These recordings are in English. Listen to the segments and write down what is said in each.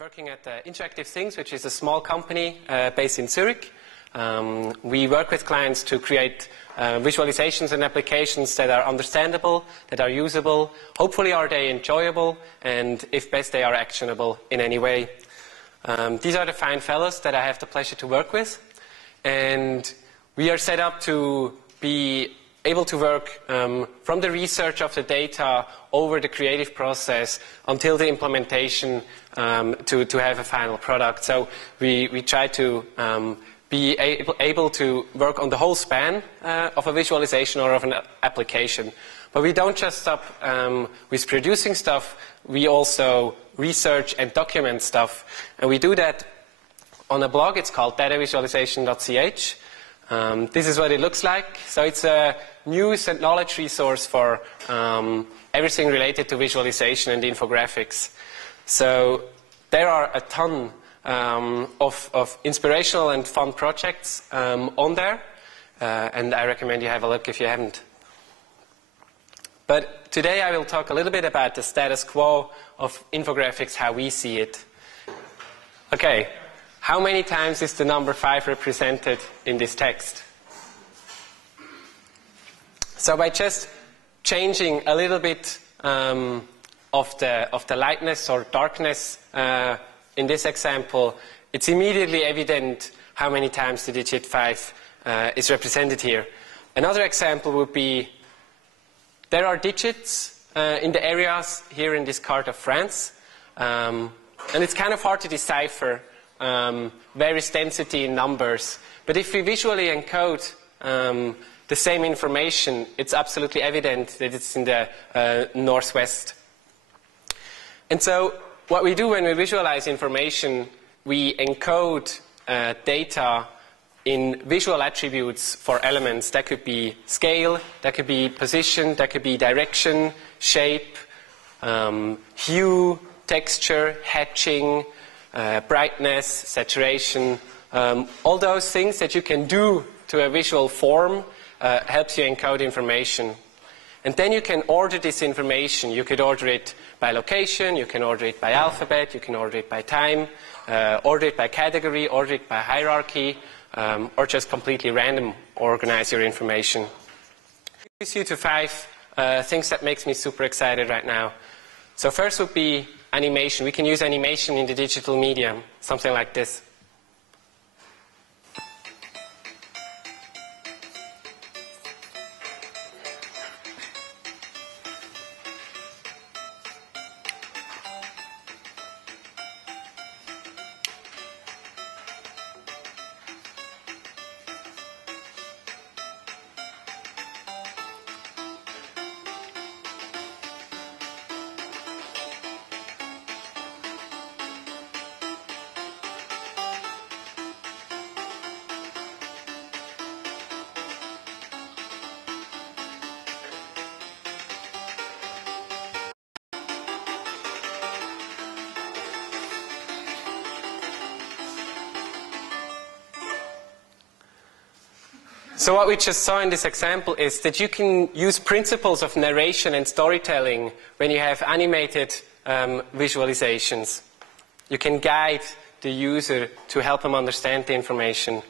Working at Interactive Things, which is a small company based in Zurich. We work with clients to create visualizations and applications that are understandable, that are usable, hopefully are they enjoyable, and if best they are actionable in any way. These are the fine fellows that I have the pleasure to work with, and we are set up to be able to work from the research of the data over the creative process until the implementation to have a final product. So we try to be able to work on the whole span of a visualization or of an application. But we don't just stop with producing stuff, we also research and document stuff. And we do that on a blog. It's called datavisualization.ch. This is what it looks like. So it's a news and knowledge resource for everything related to visualization and infographics. So there are a ton of inspirational and fun projects on there, and I recommend you have a look if you haven't. But today I will talk a little bit about the status quo of infographics, how we see it. Okay, how many times is the number 5 represented in this text? So by just changing a little bit of the lightness or darkness in this example, it's immediately evident how many times the digit 5 is represented here. Another example would be, there are digits in the areas here in this card of France, and it's kind of hard to decipher various density in numbers. But if we visually encode the same information, it's absolutely evident that it's in the northwest. And so what we do when we visualize information, we encode data in visual attributes for elements. That could be scale, that could be position, that could be direction, shape, hue, texture, hatching, brightness, saturation. All those things that you can do to a visual form helps you encode information. And then you can order this information. You could order it by location, you can order it by alphabet, you can order it by time, order it by category, order it by hierarchy, or just completely random organize your information. Introduce you to 5 things that makes me super excited right now. So first would be animation. We can use animation in the digital medium, something like this. So what we just saw in this example is that you can use principles of narration and storytelling when you have animated visualizations. You can guide the user to help them understand the information.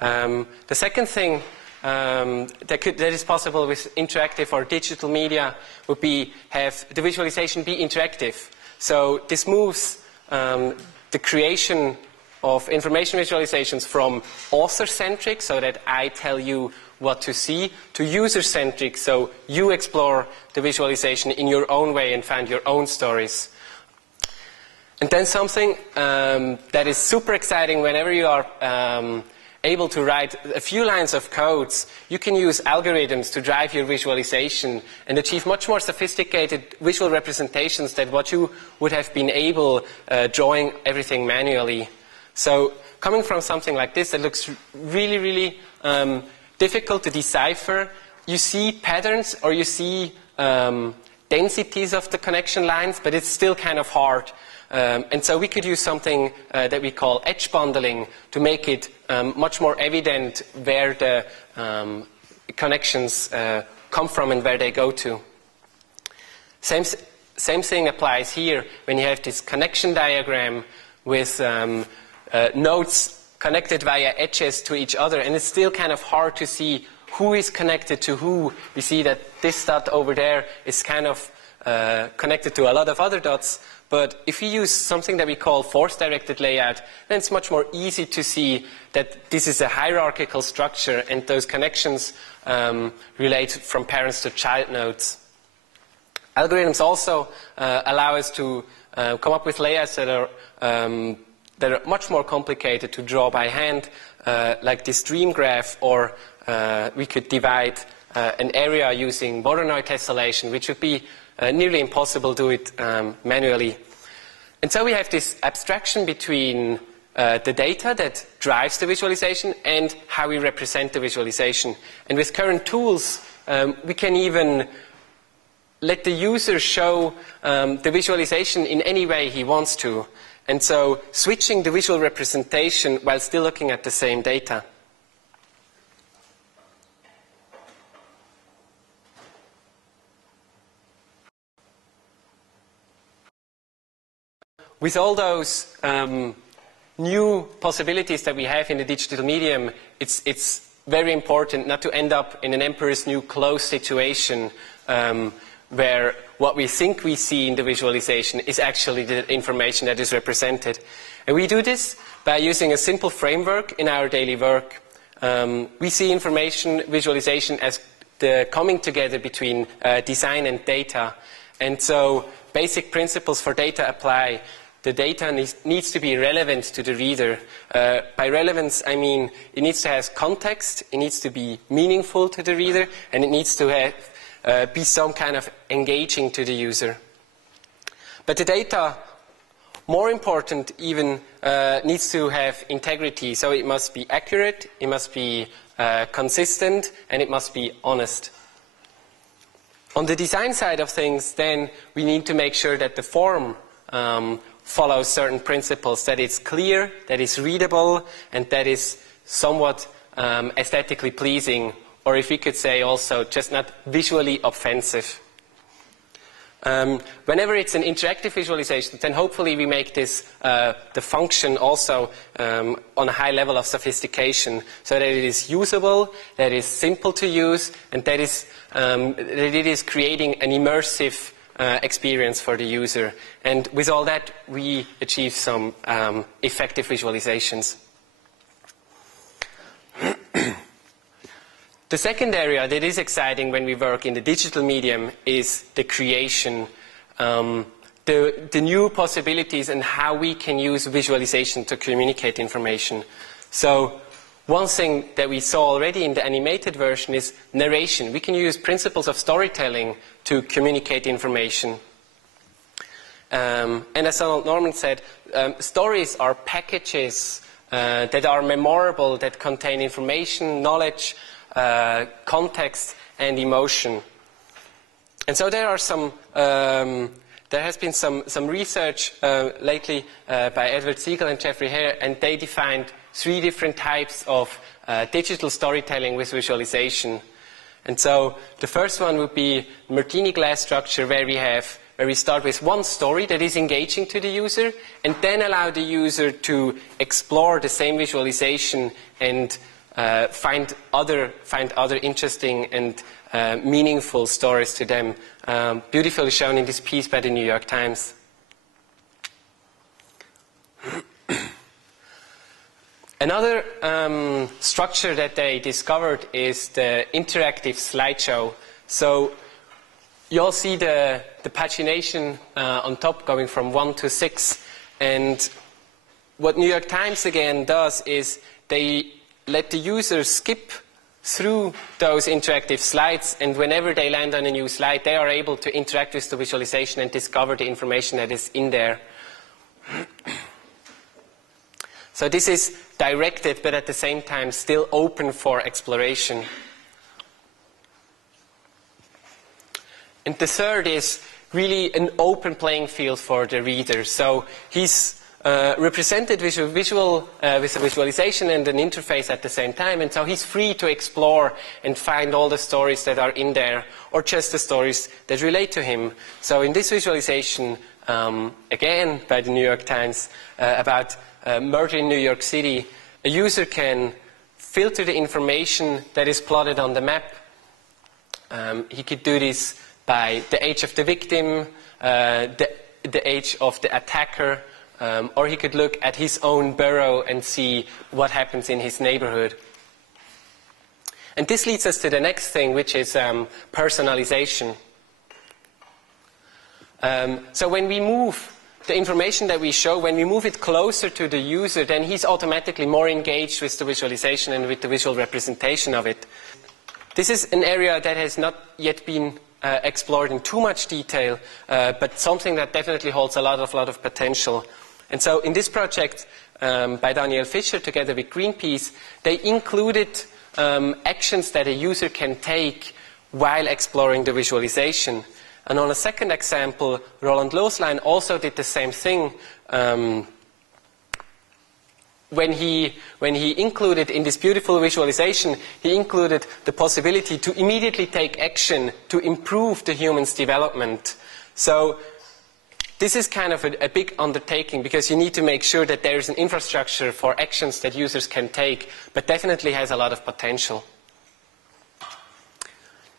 The second thing that is possible with interactive or digital media would be have the visualization be interactive. So this moves the creation of information visualizations from author-centric, so that I tell you what to see, to user-centric, so you explore the visualization in your own way and find your own stories. And then something that is super exciting whenever you are able to write a few lines of codes, you can use algorithms to drive your visualization and achieve much more sophisticated visual representations than what you would have been able drawing everything manually. So coming from something like this that looks really, really difficult to decipher, you see patterns or you see densities of the connection lines, but it's still kind of hard. And so we could use something that we call edge bundling to make it much more evident where the connections come from and where they go to. Same thing applies here when you have this connection diagram with nodes connected via edges to each other, and it's still kind of hard to see who is connected to who. We see that this dot over there is kind of connected to a lot of other dots. But if we use something that we call force-directed layout, then it's much more easy to see that this is a hierarchical structure and those connections relate from parents to child nodes. Algorithms also allow us to come up with layouts that are much more complicated to draw by hand, like this stream graph, or we could divide an area using Voronoi tessellation, which would be nearly impossible to do it manually. And so we have this abstraction between the data that drives the visualization and how we represent the visualization. And with current tools, we can even let the user show the visualization in any way he wants to. And so switching the visual representation while still looking at the same data. With all those new possibilities that we have in the digital medium, it's very important not to end up in an Emperor's New Clothes situation where what we think we see in the visualization is actually the information that is represented. And we do this by using a simple framework in our daily work. We see information visualization as the coming together between design and data. And so basic principles for data apply. The data needs to be relevant to the reader. By relevance, I mean it needs to have context, it needs to be meaningful to the reader, and it needs to have, be some kind of engaging to the user. But the data, more important even, needs to have integrity. So it must be accurate, it must be consistent, and it must be honest. On the design side of things, then, we need to make sure that the form follows certain principles, that it's clear, that it's readable, and that is somewhat aesthetically pleasing, or if we could say also just not visually offensive. Whenever it's an interactive visualization, then hopefully we make this the function also on a high level of sophistication, so that it is usable, that it is simple to use, and that it is creating an immersive experience for the user. And with all that, we achieve some effective visualizations. The second area that is exciting when we work in the digital medium is the creation, the new possibilities and how we can use visualization to communicate information. So one thing that we saw already in the animated version is narration. We can use principles of storytelling to communicate information. And as Donald Norman said, stories are packages that are memorable, that contain information, knowledge, context, and emotion. And so there are there has been some research lately by Edward Siegel and Jeffrey Hare, and they defined 3 different types of digital storytelling with visualization. And so the first one would be martini glass structure, where we start with one story that is engaging to the user, and then allow the user to explore the same visualization and find other interesting and meaningful stories to them. Beautifully shown in this piece by the New York Times. Another structure that they discovered is the interactive slideshow. So you'll see the pagination on top going from 1 to 6. And what New York Times again does is they let the user skip through those interactive slides, and whenever they land on a new slide, they are able to interact with the visualization and discover the information that is in there. So this is directed, but at the same time still open for exploration. And the third is really an open playing field for the reader. So he's represented with a visualization and an interface at the same time, and so he's free to explore and find all the stories that are in there, or just the stories that relate to him. So in this visualization, again by the New York Times, about murder in New York City, a user can filter the information that is plotted on the map. He could do this by the age of the victim, the age of the attacker, or he could look at his own borough and see what happens in his neighborhood. And this leads us to the next thing, which is personalization. So when we move the information that we show, when we move it closer to the user, then he's automatically more engaged with the visualization and with the visual representation of it. This is an area that has not yet been explored in too much detail, but something that definitely holds a lot of potential. And so in this project by Daniel Fischer together with Greenpeace, they included actions that a user can take while exploring the visualization. And on a second example, Roland Looslein also did the same thing when he included in this beautiful visualization, he included the possibility to immediately take action to improve the human's development. So this is kind of a big undertaking, because you need to make sure that there is an infrastructure for actions that users can take, but definitely has a lot of potential.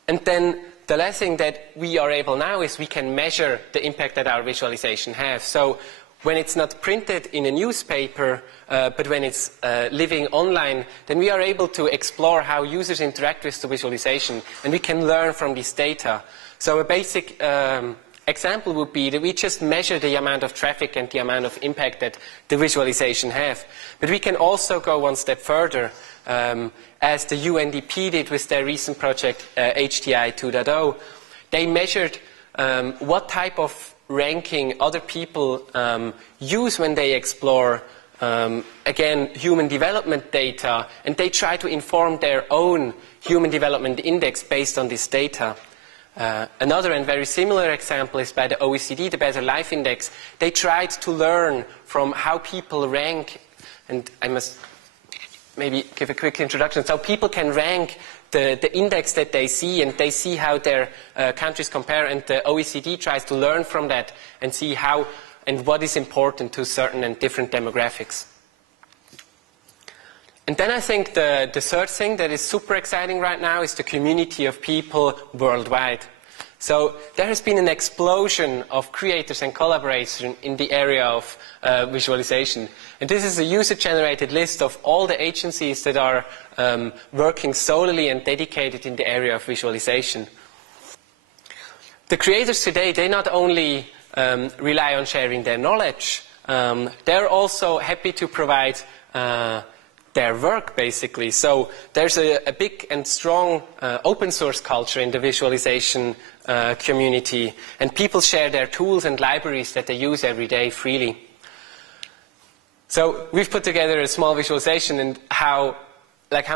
And then the last thing that we are able now is we can measure the impact that our visualization has. So when it's not printed in a newspaper, but when it's living online, then we are able to explore how users interact with the visualization, and we can learn from this data. So a basic example would be that we just measure the amount of traffic and the amount of impact that the visualization has. But we can also go one step further, as the UNDP did with their recent project HTI 2.0. They measured what type of ranking other people use when they explore, again, human development data, and they try to inform their own human development index based on this data. Another and very similar example is by the OECD, the Better Life Index. They tried to learn from how people rank, and I must maybe give a quick introduction. So people can rank the index that they see, and they see how their countries compare, and the OECD tries to learn from that and see how and what is important to certain and different demographics. And then I think the third thing that is super exciting right now is the community of people worldwide. So there has been an explosion of creators and collaborators in the area of visualization. And this is a user-generated list of all the agencies that are working solely and dedicated in the area of visualization. The creators today, they not only rely on sharing their knowledge, they're also happy to provide their work, basically. So there's a big and strong open source culture in the visualization community, and people share their tools and libraries that they use every day freely. So we've put together a small visualization and how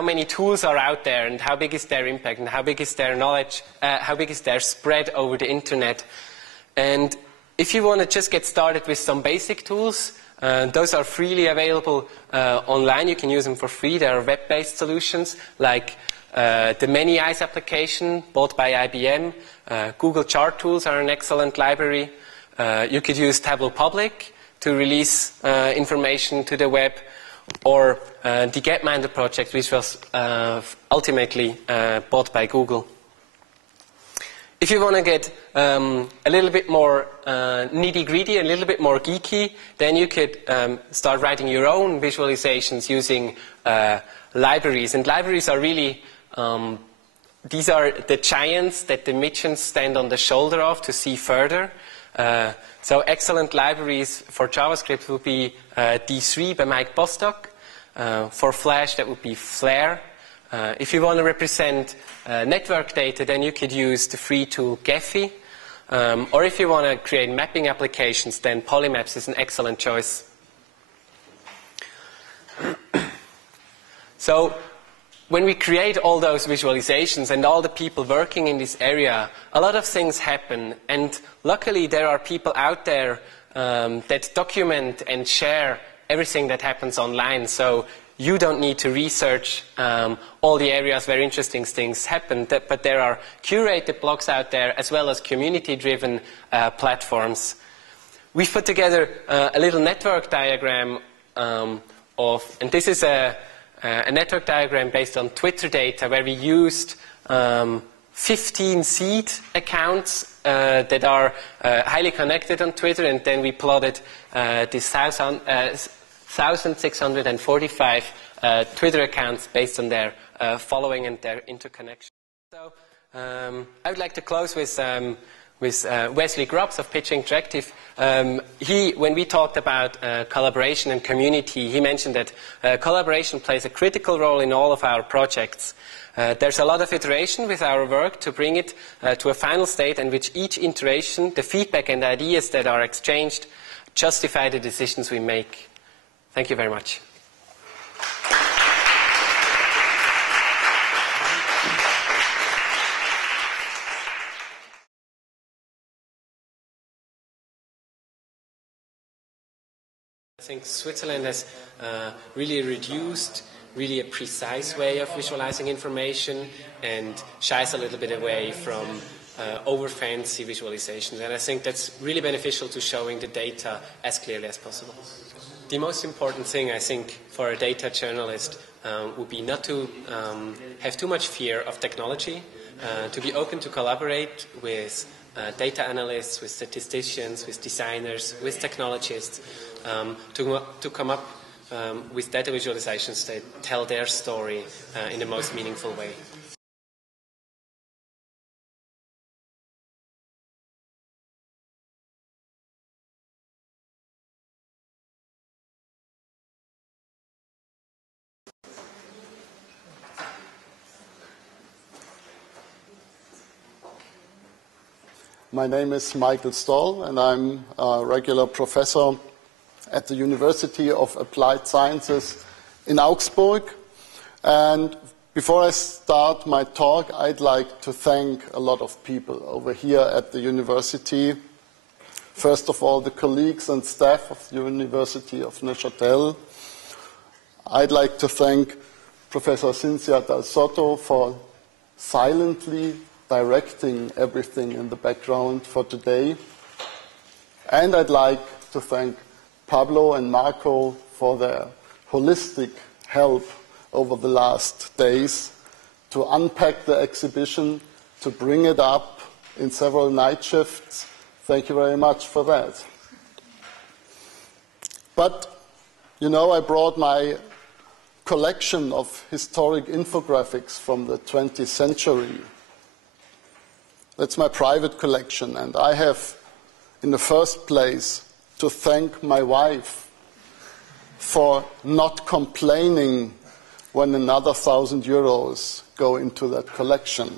many tools are out there, and how big is their impact, and how big is their knowledge, how big is their spread over the internet. And if you want to just get started with some basic tools, those are freely available online. You can use them for free. There are web-based solutions like the Many Eyes application bought by IBM. Google Chart Tools are an excellent library. You could use Tableau Public to release information to the web, or the Gapminder project, which was ultimately bought by Google. If you want to get a little bit more nitty-gritty, a little bit more geeky, then you could start writing your own visualizations using libraries. And libraries are really, these are the giants that the midgens stand on the shoulder of to see further. So excellent libraries for JavaScript would be D3 by Mike Bostock, For Flash, that would be Flare. If you want to represent network data, then you could use the free tool Gephi. Or if you want to create mapping applications, then Polymaps is an excellent choice. So when we create all those visualizations and all the people working in this area, a lot of things happen. And luckily, there are people out there that document and share everything that happens online. So you don't need to research all the areas where interesting things happen, but there are curated blogs out there as well as community-driven platforms. We've put together a little network diagram and this is a network diagram based on Twitter data where we used 15 seed accounts that are highly connected on Twitter, and then we plotted these 1,645 Twitter accounts based on their following and their interconnection. So I would like to close with Wesley Grubbs of Pitch Interactive. When we talked about collaboration and community, he mentioned that collaboration plays a critical role in all of our projects. There's a lot of iteration with our work to bring it to a final state in which each iteration, the feedback and ideas that are exchanged, justify the decisions we make. Thank you very much. I think Switzerland has really reduced a precise way of visualizing information and shies a little bit away from over-fancy visualizations. And I think that's really beneficial to showing the data as clearly as possible. The most important thing, I think, for a data journalist would be not to have too much fear of technology, to be open to collaborate with data analysts, with statisticians, with designers, with technologists, to come up with data visualizations that tell their story in the most meaningful way. My name is Michael Stoll, and I'm a regular professor at the University of Applied Sciences in Augsburg. And before I start my talk, I'd like to thank a lot of people over here at the university. First of all, the colleagues and staff of the University of Neuchâtel. I'd like to thank Professor Cynthia Dal Sotto for silently directing everything in the background for today. And I'd like to thank Pablo and Marco for their holistic help over the last days to unpack the exhibition, to bring it up in several night shifts. Thank you very much for that. But, you know, I brought my collection of historic infographics from the 20th century. That's my private collection, and I have, in the first place, to thank my wife for not complaining when another €1,000 go into that collection.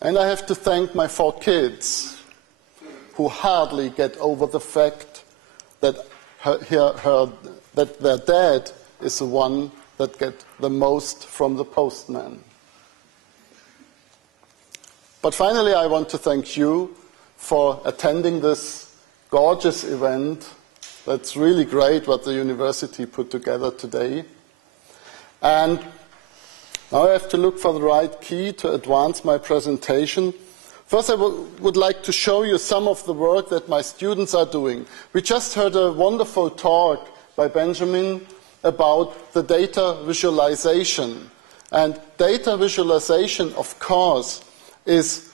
And I have to thank my 4 kids, who hardly get over the fact that that their dad is the one that gets the most from the postman. But finally, I want to thank you for attending this gorgeous event. That's really great what the university put together today. And now I have to look for the right key to advance my presentation. First, I would like to show you some of the work that my students are doing. We just heard a wonderful talk by Benjamin about the data visualization. And data visualization, of course, is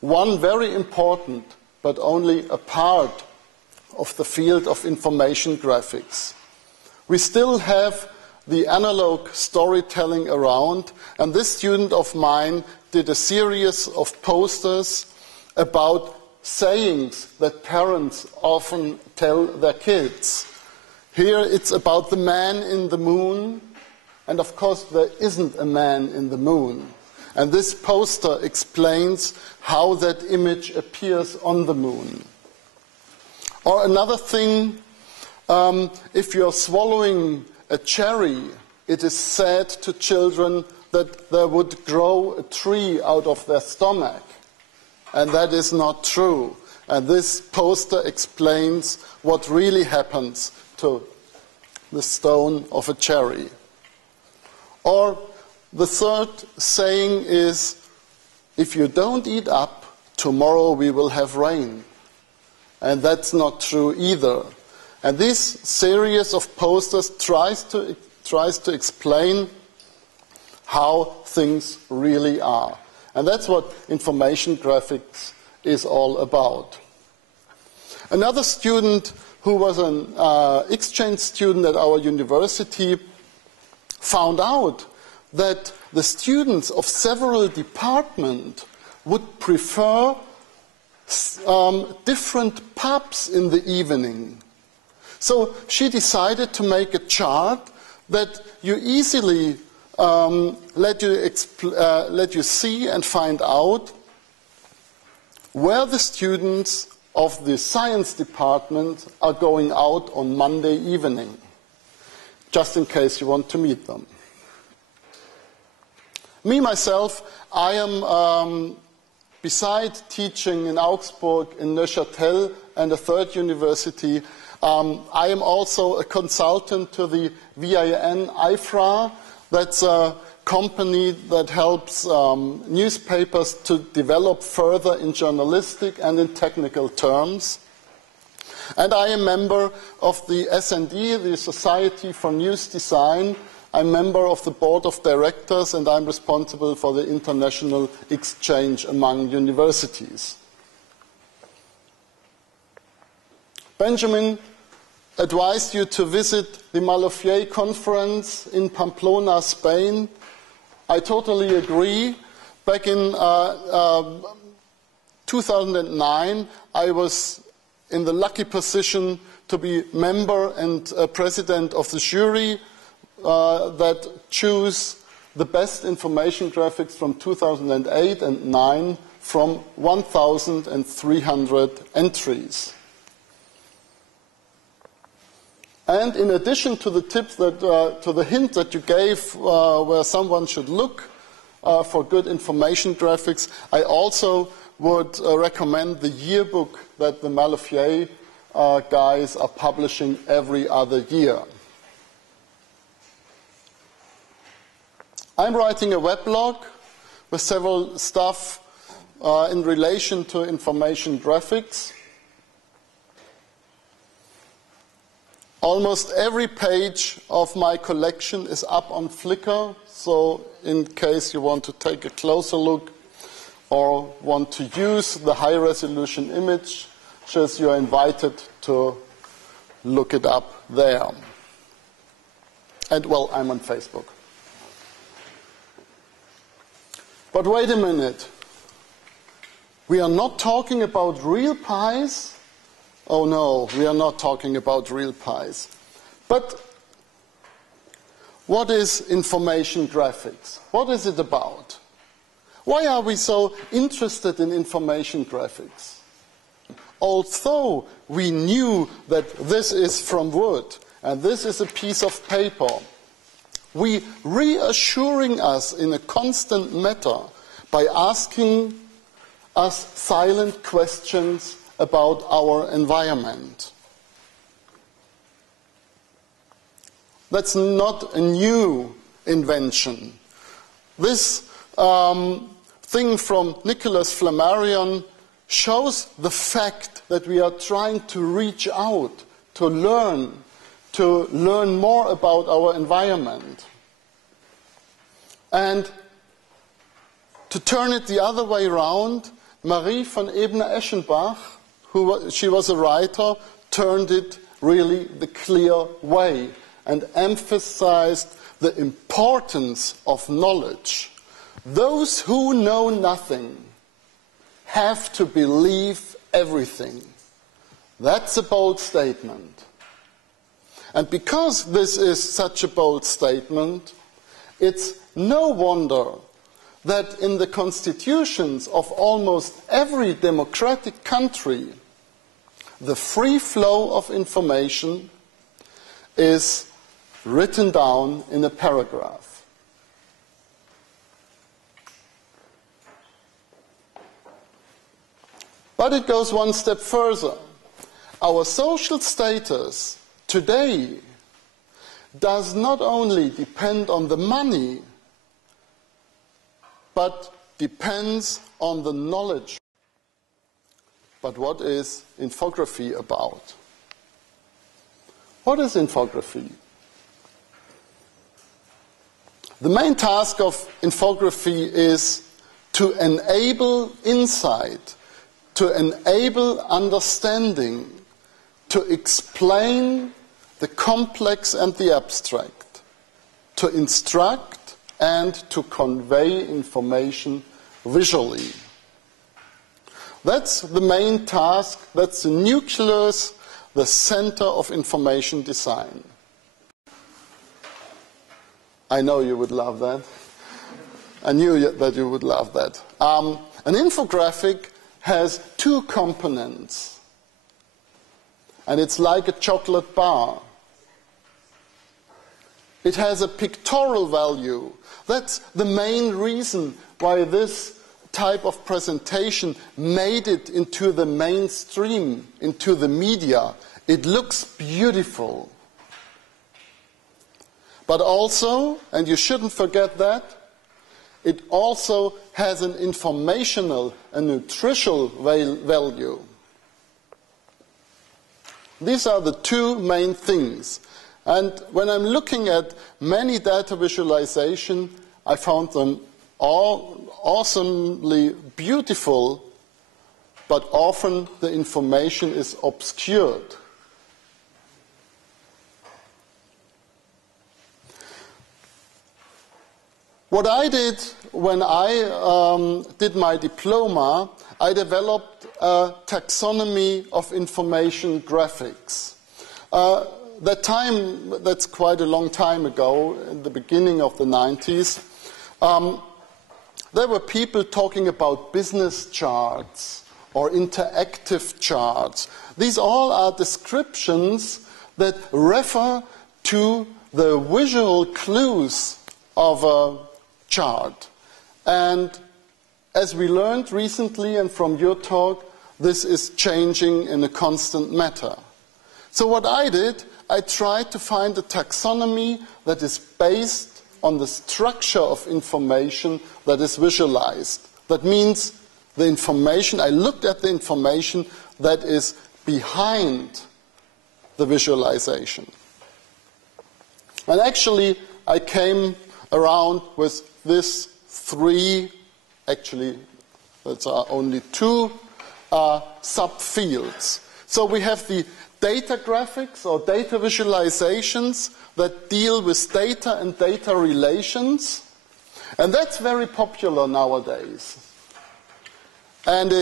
one very important, but only a part of the field of information graphics. We still have the analog storytelling around, and this student of mine did a series of posters about sayings that parents often tell their kids. Here it's about the man in the moon, and of course there isn't a man in the moon. And this poster explains how that image appears on the moon. Or another thing, if you're swallowing a cherry, it is said to children that there would grow a tree out of their stomach. And that is not true. And this poster explains what really happens to the stone of a cherry. Or the third saying is, if you don't eat up, tomorrow we will have rain. And that's not true either. And this series of posters tries to explain how things really are. And that's what information graphics is all about. Another student who was an exchange student at our university found out that the students of several departments would prefer different pubs in the evening. So she decided to make a chart that you easily let you see and find out where the students of the science department are going out on Monday evening, just in case you want to meet them. Me, myself, I am, beside teaching in Augsburg, in Neuchâtel, and a third university, I am also a consultant to the VIN IFRA. That's a company that helps newspapers to develop further in journalistic and in technical terms. And I am a member of the SND, the Society for News Design. I'm a member of the board of directors, and I'm responsible for the international exchange among universities. Benjamin advised you to visit the Malofie conference in Pamplona, Spain. I totally agree. Back in 2009, I was in the lucky position to be member and president of the jury that choose the best information graphics from 2008 and 2009 from 1,300 entries. And in addition to the tips that, to the hint that you gave where someone should look for good information graphics, I also would recommend the yearbook that the Malofie guys are publishing every other year. I'm writing a weblog with several stuff in relation to information graphics. Almost every page of my collection is up on Flickr, so in case you want to take a closer look or want to use the high-resolution image, just you're invited to look it up there. And, well, I'm on Facebook. But wait a minute. We are not talking about real pies. Oh no, we are not talking about real pies. But what is information graphics? What is it about? Why are we so interested in information graphics? Although we knew that this is from wood and this is a piece of paper, we reassuring us in a constant manner by asking us silent questions about our environment. That's not a new invention. This thing from Nicholas Flammarion shows the fact that we are trying to reach out, to learn more about our environment. And to turn it the other way around, Marie von Ebner-Eschenbach, she was a writer, turned it really the clear way and emphasized the importance of knowledge. Those who know nothing have to believe everything. That's a bold statement. And because this is such a bold statement, it's no wonder that in the constitutions of almost every democratic country, the free flow of information is written down in a paragraph. But it goes one step further. Our social status today does not only depend on the money, but depends on the knowledge. But what is infography about? What is infography? The main task of infography is to enable insight, to enable understanding, to explain the complex and the abstract, to instruct and to convey information visually. That's the main task, that's the nucleus, the center of information design. I know you would love that. I knew that you would love that. An infographic has two components, and it's like a chocolate bar. It has a pictorial value. That's the main reason why this type of presentation made it into the mainstream, into the media. It looks beautiful. But also, and you shouldn't forget that, it also has an informational and nutritional value. These are the two main things. And when I'm looking at many data visualization, I found them all awesomely beautiful, but often the information is obscured. What I did when I did my diploma, I developed a taxonomy of information graphics. That time, that's quite a long time ago, in the beginning of the 90s, there were people talking about business charts or interactive charts. These all are descriptions that refer to the visual clues of a chart. And as we learned recently and from your talk, this is changing in a constant matter. So what I did, I tried to find a taxonomy that is based on the structure of information that is visualized. That means the information, I looked at the information that is behind the visualization. And actually, I came around with these three, actually, that's only two subfields. So we have the data graphics or data visualizations that deal with data and data relations. And that's very popular nowadays. And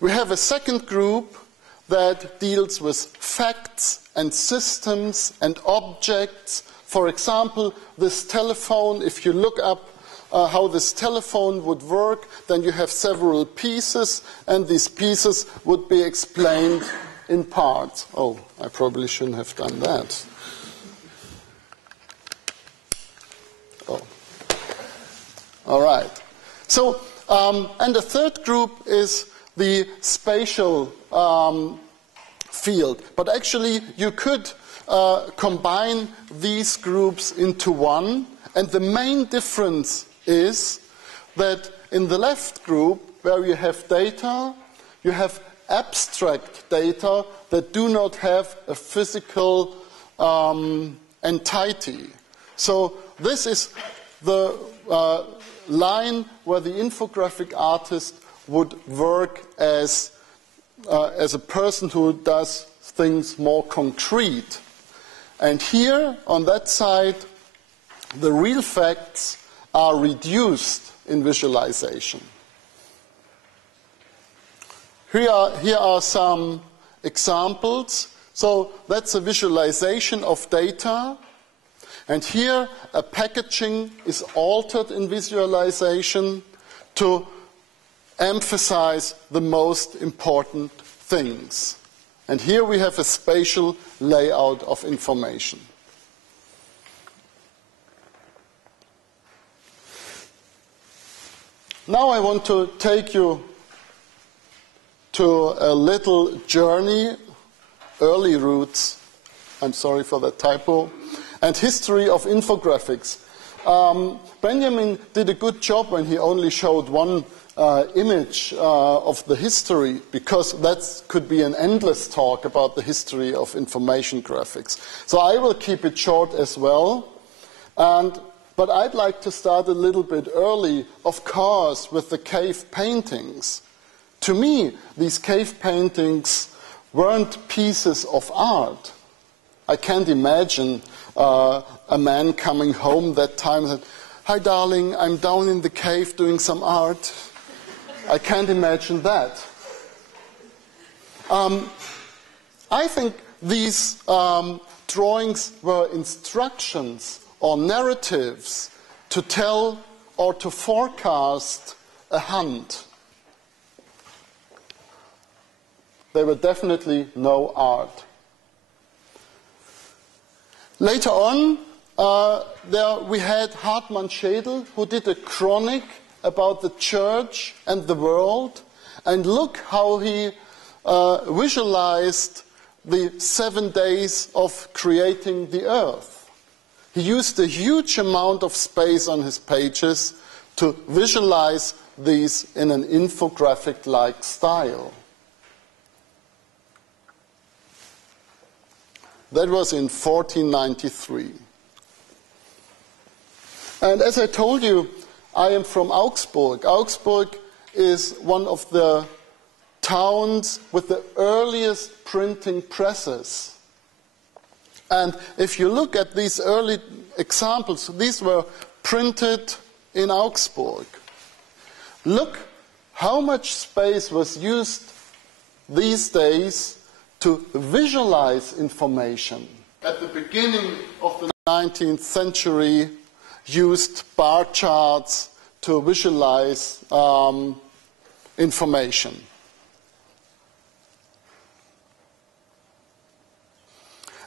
we have a second group that deals with facts and systems and objects. For example, this telephone, if you look up how this telephone would work, then you have several pieces, and these pieces would be explained in parts. Oh, I probably shouldn't have done that. Oh. All right. So, and the third group is the spatial field. But actually, you could combine these groups into one. And the main difference is that in the left group, where you have data, you have abstract data that do not have a physical entity. So this is the line where the infographic artist would work as a person who does things more concrete. And here, on that side, the real facts are reduced in visualization. Here are some examples. So that's a visualization of data. And here a packaging is altered in visualization to emphasize the most important things. And here we have a spatial layout of information. Now I want to take you to a little journey, early roots, I'm sorry for that typo, and history of infographics. Benjamin did a good job when he only showed one image of the history, because that could be an endless talk about the history of information graphics. So I will keep it short as well. But I'd like to start a little bit early, of course, with the cave paintings. To me, these cave paintings weren't pieces of art. I can't imagine a man coming home that time and said, "Hi, darling, I'm down in the cave doing some art." I can't imagine that. I think these drawings were instructions or narratives to tell or to forecast a hunt. They were definitely no art. Later on, we had Hartmann Schädel, who did a chronic about the church and the world, and look how he visualized the 7 days of creating the earth. He used a huge amount of space on his pages to visualize these in an infographic-like style. That was in 1493. And as I told you, I am from Augsburg. Augsburg is one of the towns with the earliest printing presses. And if you look at these early examples, these were printed in Augsburg. Look how much space was used these days to visualize information. At the beginning of the 19th century, used bar charts to visualize information.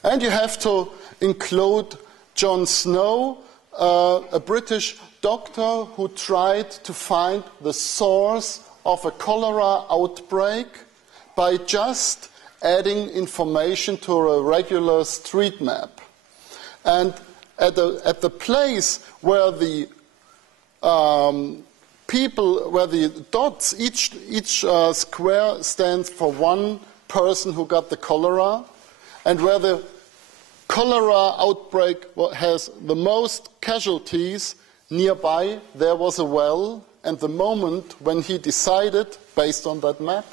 And you have to include John Snow, a British doctor who tried to find the source of a cholera outbreak by just adding information to a regular street map. And at the place where the where the dots, each square stands for one person who got the cholera, and where the cholera outbreak has the most casualties, nearby there was a well, and the moment when he decided, based on that map,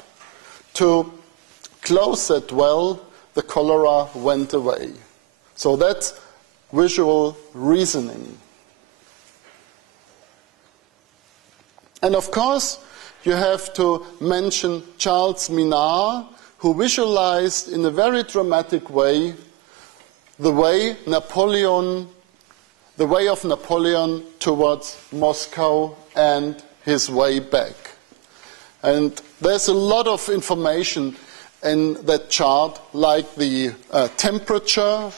to close that well, the cholera went away. So that's visual reasoning. And of course, you have to mention Charles Minard, who visualized in a very dramatic way the way of Napoleon towards Moscow and his way back. And there's a lot of information in that chart, like the temperature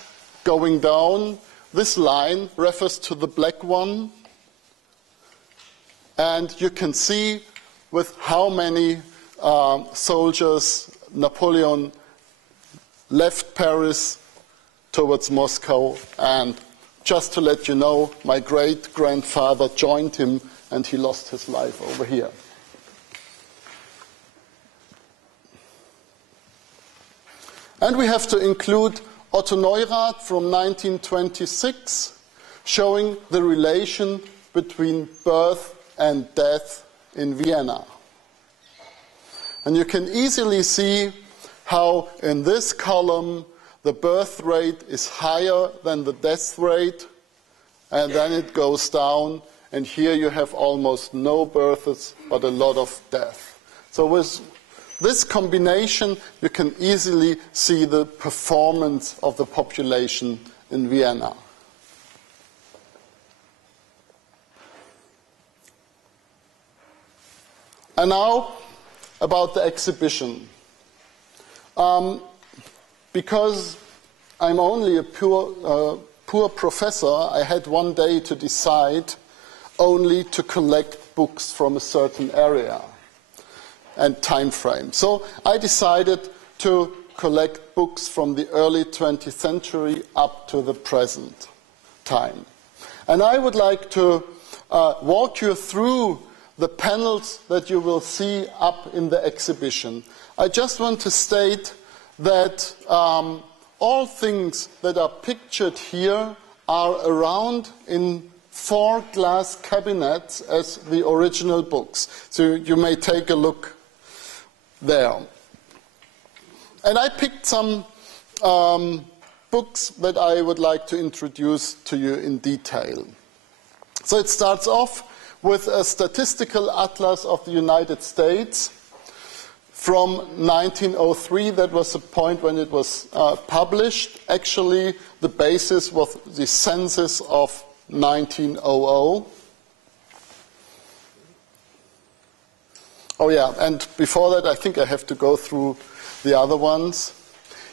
going down. This line refers to the black one. And you can see with how many soldiers Napoleon left Paris towards Moscow. And just to let you know, my great-grandfather joined him and he lost his life over here. And we have to include Otto Neurath from 1926, showing the relation between birth and death in Vienna. And you can easily see how in this column the birth rate is higher than the death rate, and then it goes down, and here you have almost no births but a lot of death. So with this combination, you can easily see the performance of the population in Vienna. And now about the exhibition. Because I'm only a poor professor, I had one day to decide only to collect books from a certain area and time frame. So I decided to collect books from the early 20th century up to the present time. And I would like to walk you through the panels that you will see up in the exhibition. I just want to state that all things that are pictured here are around in 4 glass cabinets as the original books. So you may take a look there. And I picked some books that I would like to introduce to you in detail. So it starts off with a statistical atlas of the United States from 1903. That was the point when it was published. Actually, the basis was the census of 1900. Oh yeah, and before that I think I have to go through the other ones.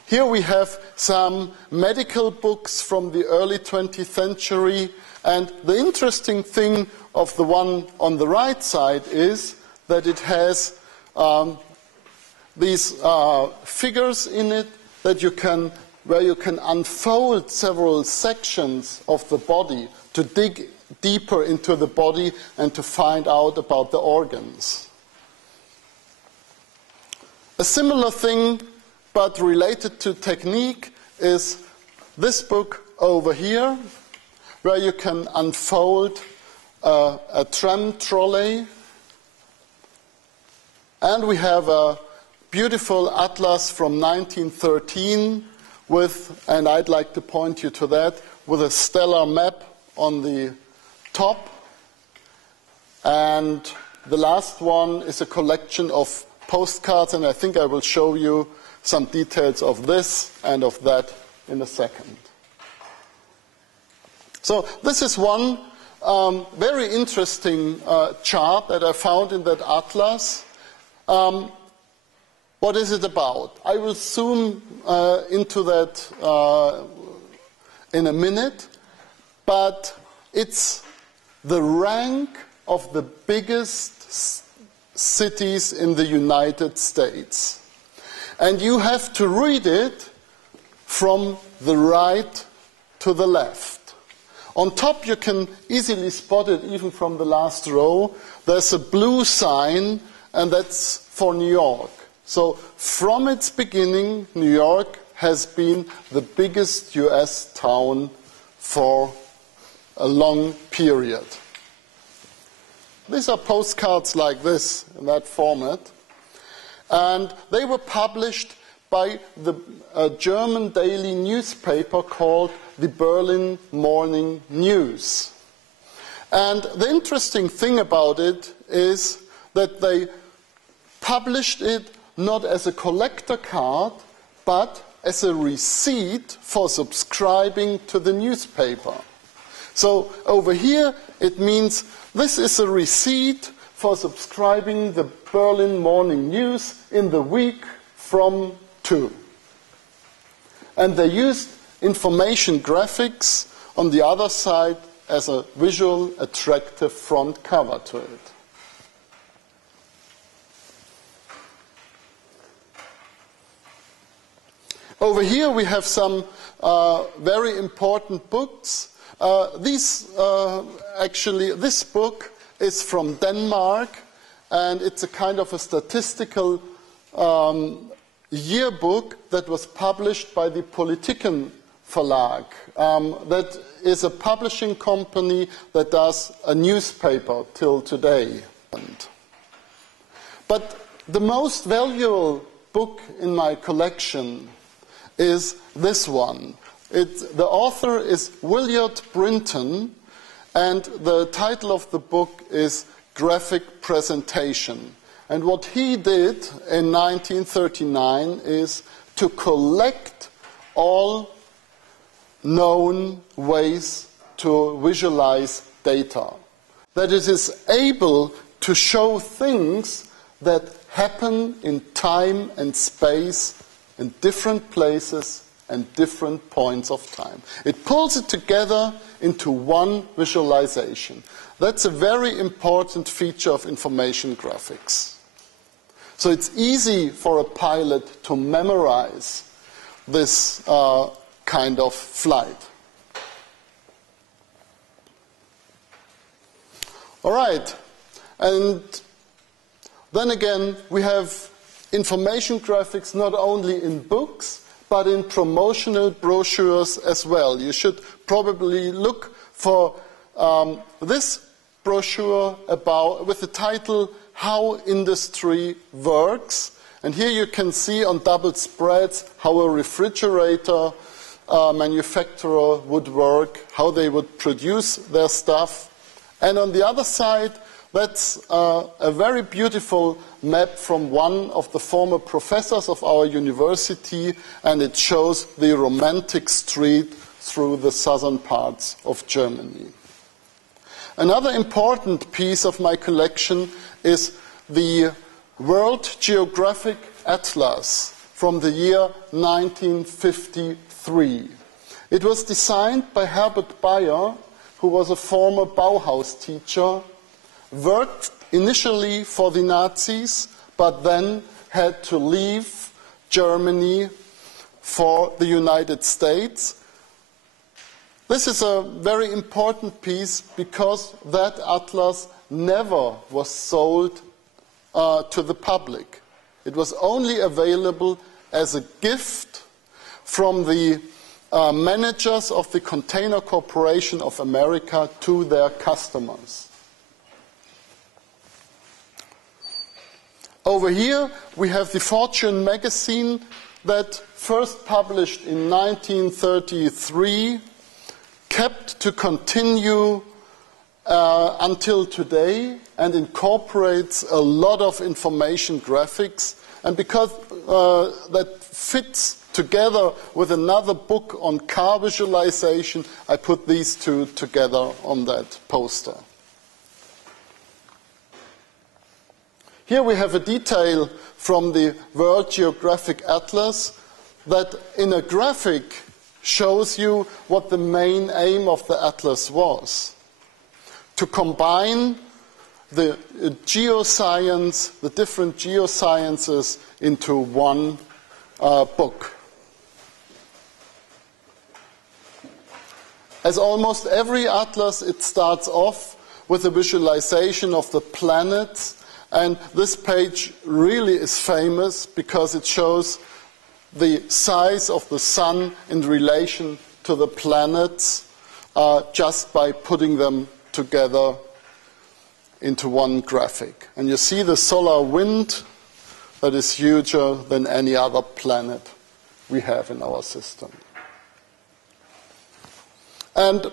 Here we have some medical books from the early 20th century, and the interesting thing of the one on the right side is that it has these figures in it that where you can unfold several sections of the body to dig deeper into the body and to find out about the organs. A similar thing, but related to technique, is this book over here, where you can unfold a tram trolley. And we have a beautiful atlas from 1913 with, and I'd like to point you to that, with a stellar map on the top. And the last one is a collection of postcards, and I think I will show you some details of this and of that in a second. So this is one very interesting chart that I found in that atlas. What is it about? I will zoom into that in a minute, but it's the rank of the biggest cities in the United States. And you have to read it from the right to the left. On top you can easily spot it even from the last row. There's a blue sign, and that's for New York. So from its beginning, New York has been the biggest US town for a long period. These are postcards like this, in that format. And they were published by a German daily newspaper called the Berlin Morning News. And the interesting thing about it is that they published it not as a collector card, but as a receipt for subscribing to the newspaper. So over here it means this is a receipt for subscribing the Berlin Morning News in the week from to. And they used information graphics on the other side as a visual, attractive front cover to it. Over here we have some very important books. This book is from Denmark, and it's a kind of a statistical yearbook that was published by the Politiken Verlag. That is a publishing company that does a newspaper till today. But the most valuable book in my collection is this one. The author is Willard Brinton, and the title of the book is Graphic Presentation. And what he did in 1939 is to collect all known ways to visualize data. That it is able to show things that happen in time and space in different places and different points of time. It pulls it together into one visualization. That's a very important feature of information graphics. So it's easy for a pilot to memorize this kind of flight. All right, and then again, we have information graphics not only in books, but in promotional brochures as well. You should probably look for this brochure with the title, How Industry Works. And here you can see on double spreads how a refrigerator manufacturer would work, how they would produce their stuff. And on the other side, that's a very beautiful map from one of the former professors of our university, and it shows the romantic street through the southern parts of Germany. Another important piece of my collection is the World Geographic Atlas from the year 1953. It was designed by Herbert Bayer, who was a former Bauhaus teacher, worked initially for the Nazis, but then had to leave Germany for the United States. This is a very important piece because that atlas never was sold to the public. It was only available as a gift from the managers of the Container Corporation of America to their customers. Over here we have the Fortune magazine that first published in 1933, kept to continue until today, and incorporates a lot of information graphics. And because that fits together with another book on car visualization, I put these two together on that poster. Here we have a detail from the World Geographic Atlas that in a graphic shows you what the main aim of the atlas was: to combine the geoscience, the different geosciences into one book. As almost every atlas, it starts off with a visualization of the planets, and this page really is famous because it shows the size of the sun in relation to the planets just by putting them together into one graphic. And you see the solar wind that is huger than any other planet we have in our system. And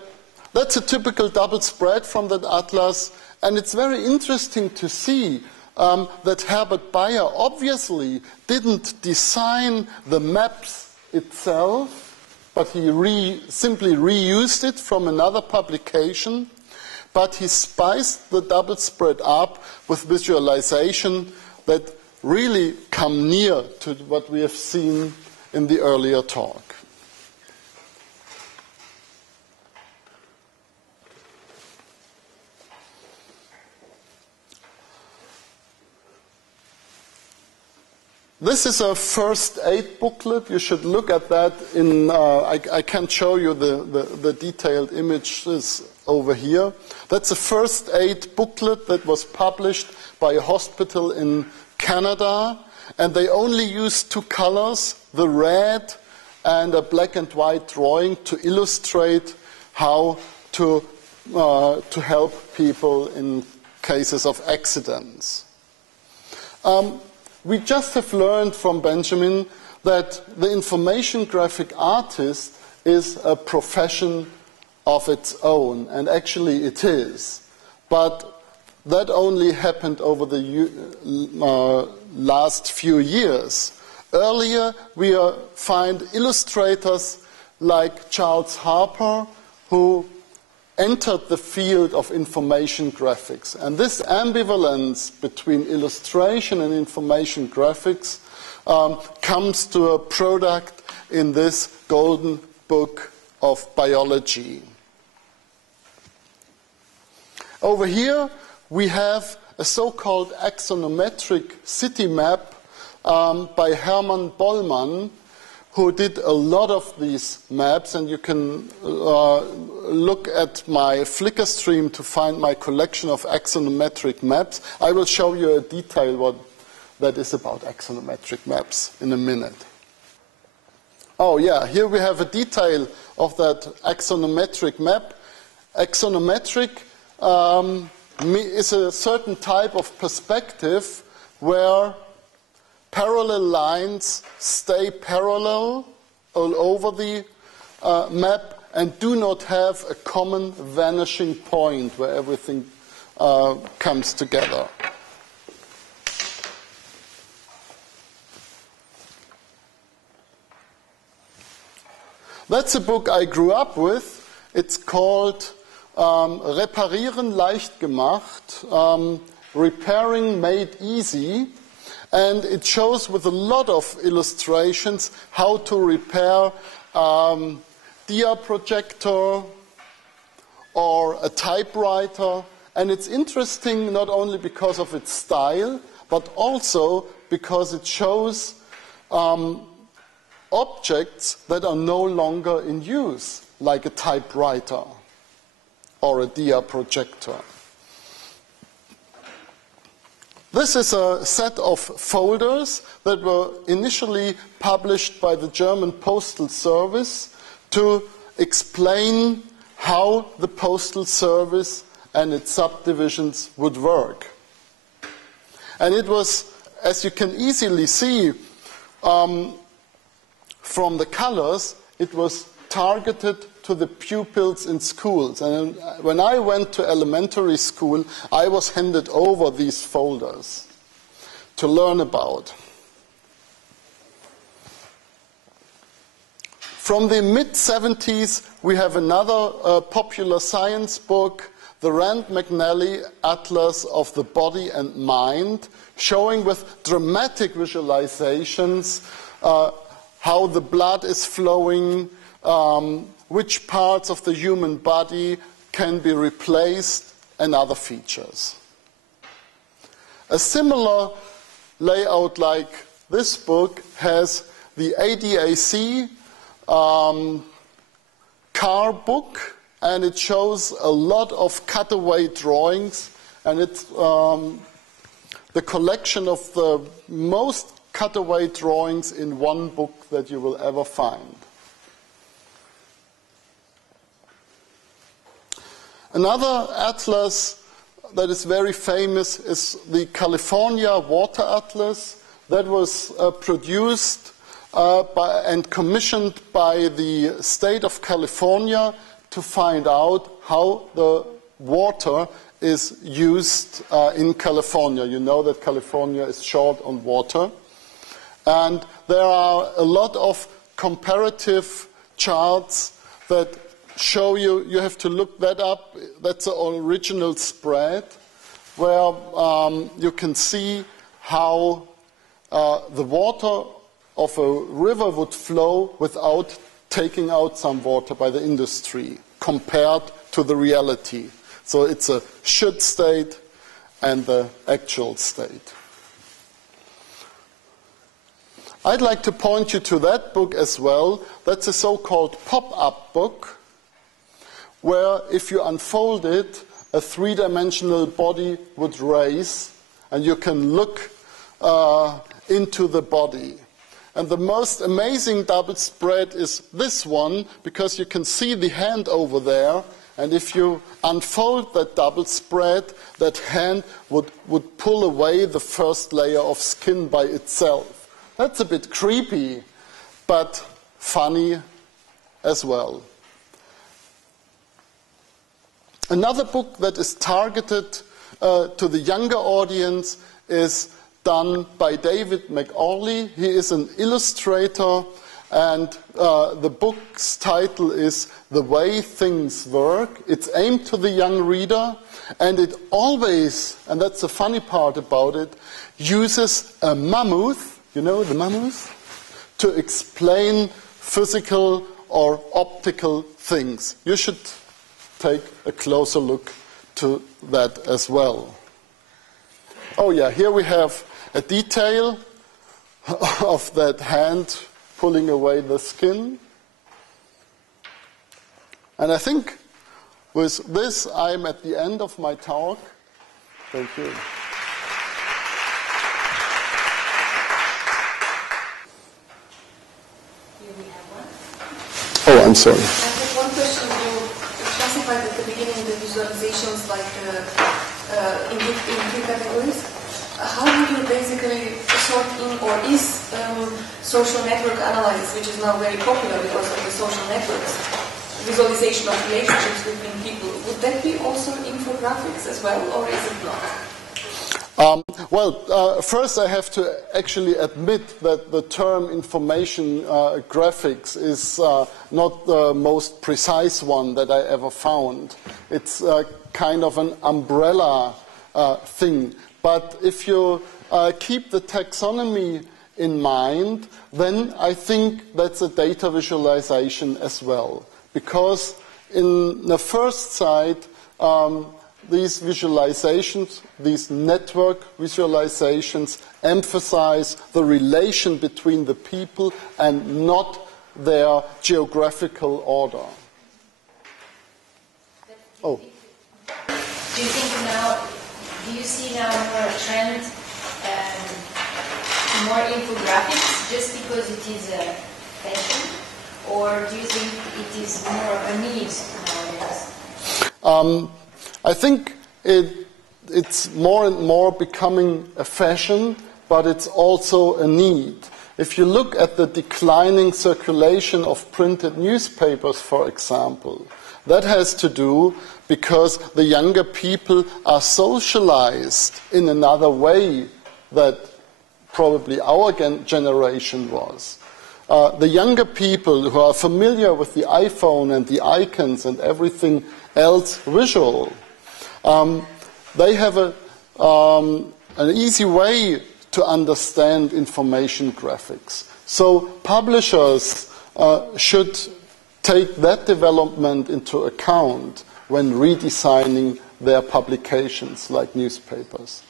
that's a typical double spread from that atlas, and it's very interesting to see that Herbert Bayer obviously didn't design the maps itself, but he simply reused it from another publication, but he spiced the double spread up with visualization that really come near to what we have seen in the earlier talk. This is a first aid booklet. You should look at that in, I can't show you the detailed images over here. That's a first aid booklet that was published by a hospital in Canada, and they only used two colors, the red and a black and white drawing, to illustrate how to help people in cases of accidents. We just have learned from Benjamin that the information graphic artist is a profession of its own, and actually it is. But that only happened over the last few years. Earlier, we find illustrators like Charles Harper, who entered the field of information graphics. And this ambivalence between illustration and information graphics comes to a product in this golden book of biology. Over here, we have a so-called axonometric city map by Hermann Bollmann, who did a lot of these maps, and you can look at my Flickr stream to find my collection of axonometric maps. I will show you a detail what that is about axonometric maps in a minute. Oh yeah, here we have a detail of that axonometric map. Axonometric is a certain type of perspective where parallel lines stay parallel all over the map and do not have a common vanishing point where everything comes together. That's a book I grew up with. It's called Reparieren leicht gemacht, Repairing Made Easy. And it shows with a lot of illustrations how to repair dia projector or a typewriter. And it's interesting not only because of its style, but also because it shows objects that are no longer in use, like a typewriter or a dia projector. This is a set of folders that were initially published by the German Postal Service to explain how the Postal Service and its subdivisions would work. And it was, as you can easily see from the colors, it was targeted to the pupils in schools. And when I went to elementary school, I was handed over these folders to learn about. From the mid-70s, we have another popular science book, the Rand McNally Atlas of the Body and Mind, showing with dramatic visualizations how the blood is flowing, which parts of the human body can be replaced, and other features. A similar layout like this book has the ADAC car book, and it shows a lot of cutaway drawings, and it's the collection of the most cutaway drawings in one book that you will ever find. Another atlas that is very famous is the California Water Atlas that was produced and commissioned by the state of California to find out how the water is used in California. You know that California is short on water. And there are a lot of comparative charts that show you, you have to look that up, that's the original spread, where you can see how the water of a river would flow without taking out some water by the industry, compared to the reality. So it's a should state and the actual state. I'd like to point you to that book as well. That's a so-called pop-up book, where if you unfold it, a three-dimensional body would raise, and you can look into the body. And the most amazing double spread is this one, because you can see the hand over there, and if you unfold that double spread, that hand would pull away the first layer of skin by itself. That's a bit creepy, but funny as well. Another book that is targeted to the younger audience is done by David McAuley. He is an illustrator, and the book's title is The Way Things Work. It's aimed to the young reader, and it always, and that's the funny part about it, uses a mammoth, you know the mammoth, to explain physical or optical things. You should take a closer look to that as well. Oh yeah, here we have a detail of that hand pulling away the skin. And I think with this I'm at the end of my talk. Thank you. Oh, I'm sorry. I have one question. You classified at the beginning the visualizations like in three categories. How do you basically sort in, or is social network analysis, which is now very popular because of the social networks, visualization of relationships between people, would that be also infographics as well, or is it not? First I have to actually admit that the term information graphics is not the most precise one that I ever found. It's kind of an umbrella thing. But if you keep the taxonomy in mind, then I think that's a data visualization as well. Because in the first side, these visualizations, these network visualizations, emphasize the relation between the people and not their geographical order. Oh. Do you think now, do you see now more a trend, more infographics just because it is a fashion? Or do you think it is more of a need nowadays? I think it's more and more becoming a fashion, but it's also a need. If you look at the declining circulation of printed newspapers, for example, that has to do because the younger people are socialized in another way that probably our generation was. The younger people who are familiar with the iPhone and the icons and everything else visual, they have an easy way to understand information graphics. So publishers should take that development into account when redesigning their publications like newspapers.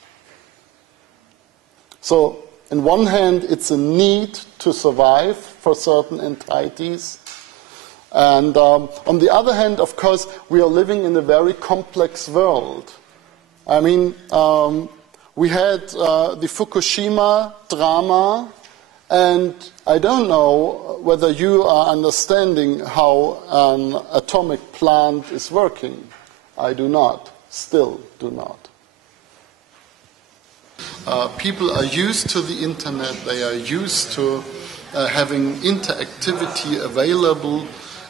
So on one hand, it's a need to survive for certain entities. And on the other hand, of course, we are living in a very complex world. I mean, we had the Fukushima drama, and I don't know whether you are understanding how an atomic plant is working. I do not, still do not. People are used to the internet, they are used to having interactivity available,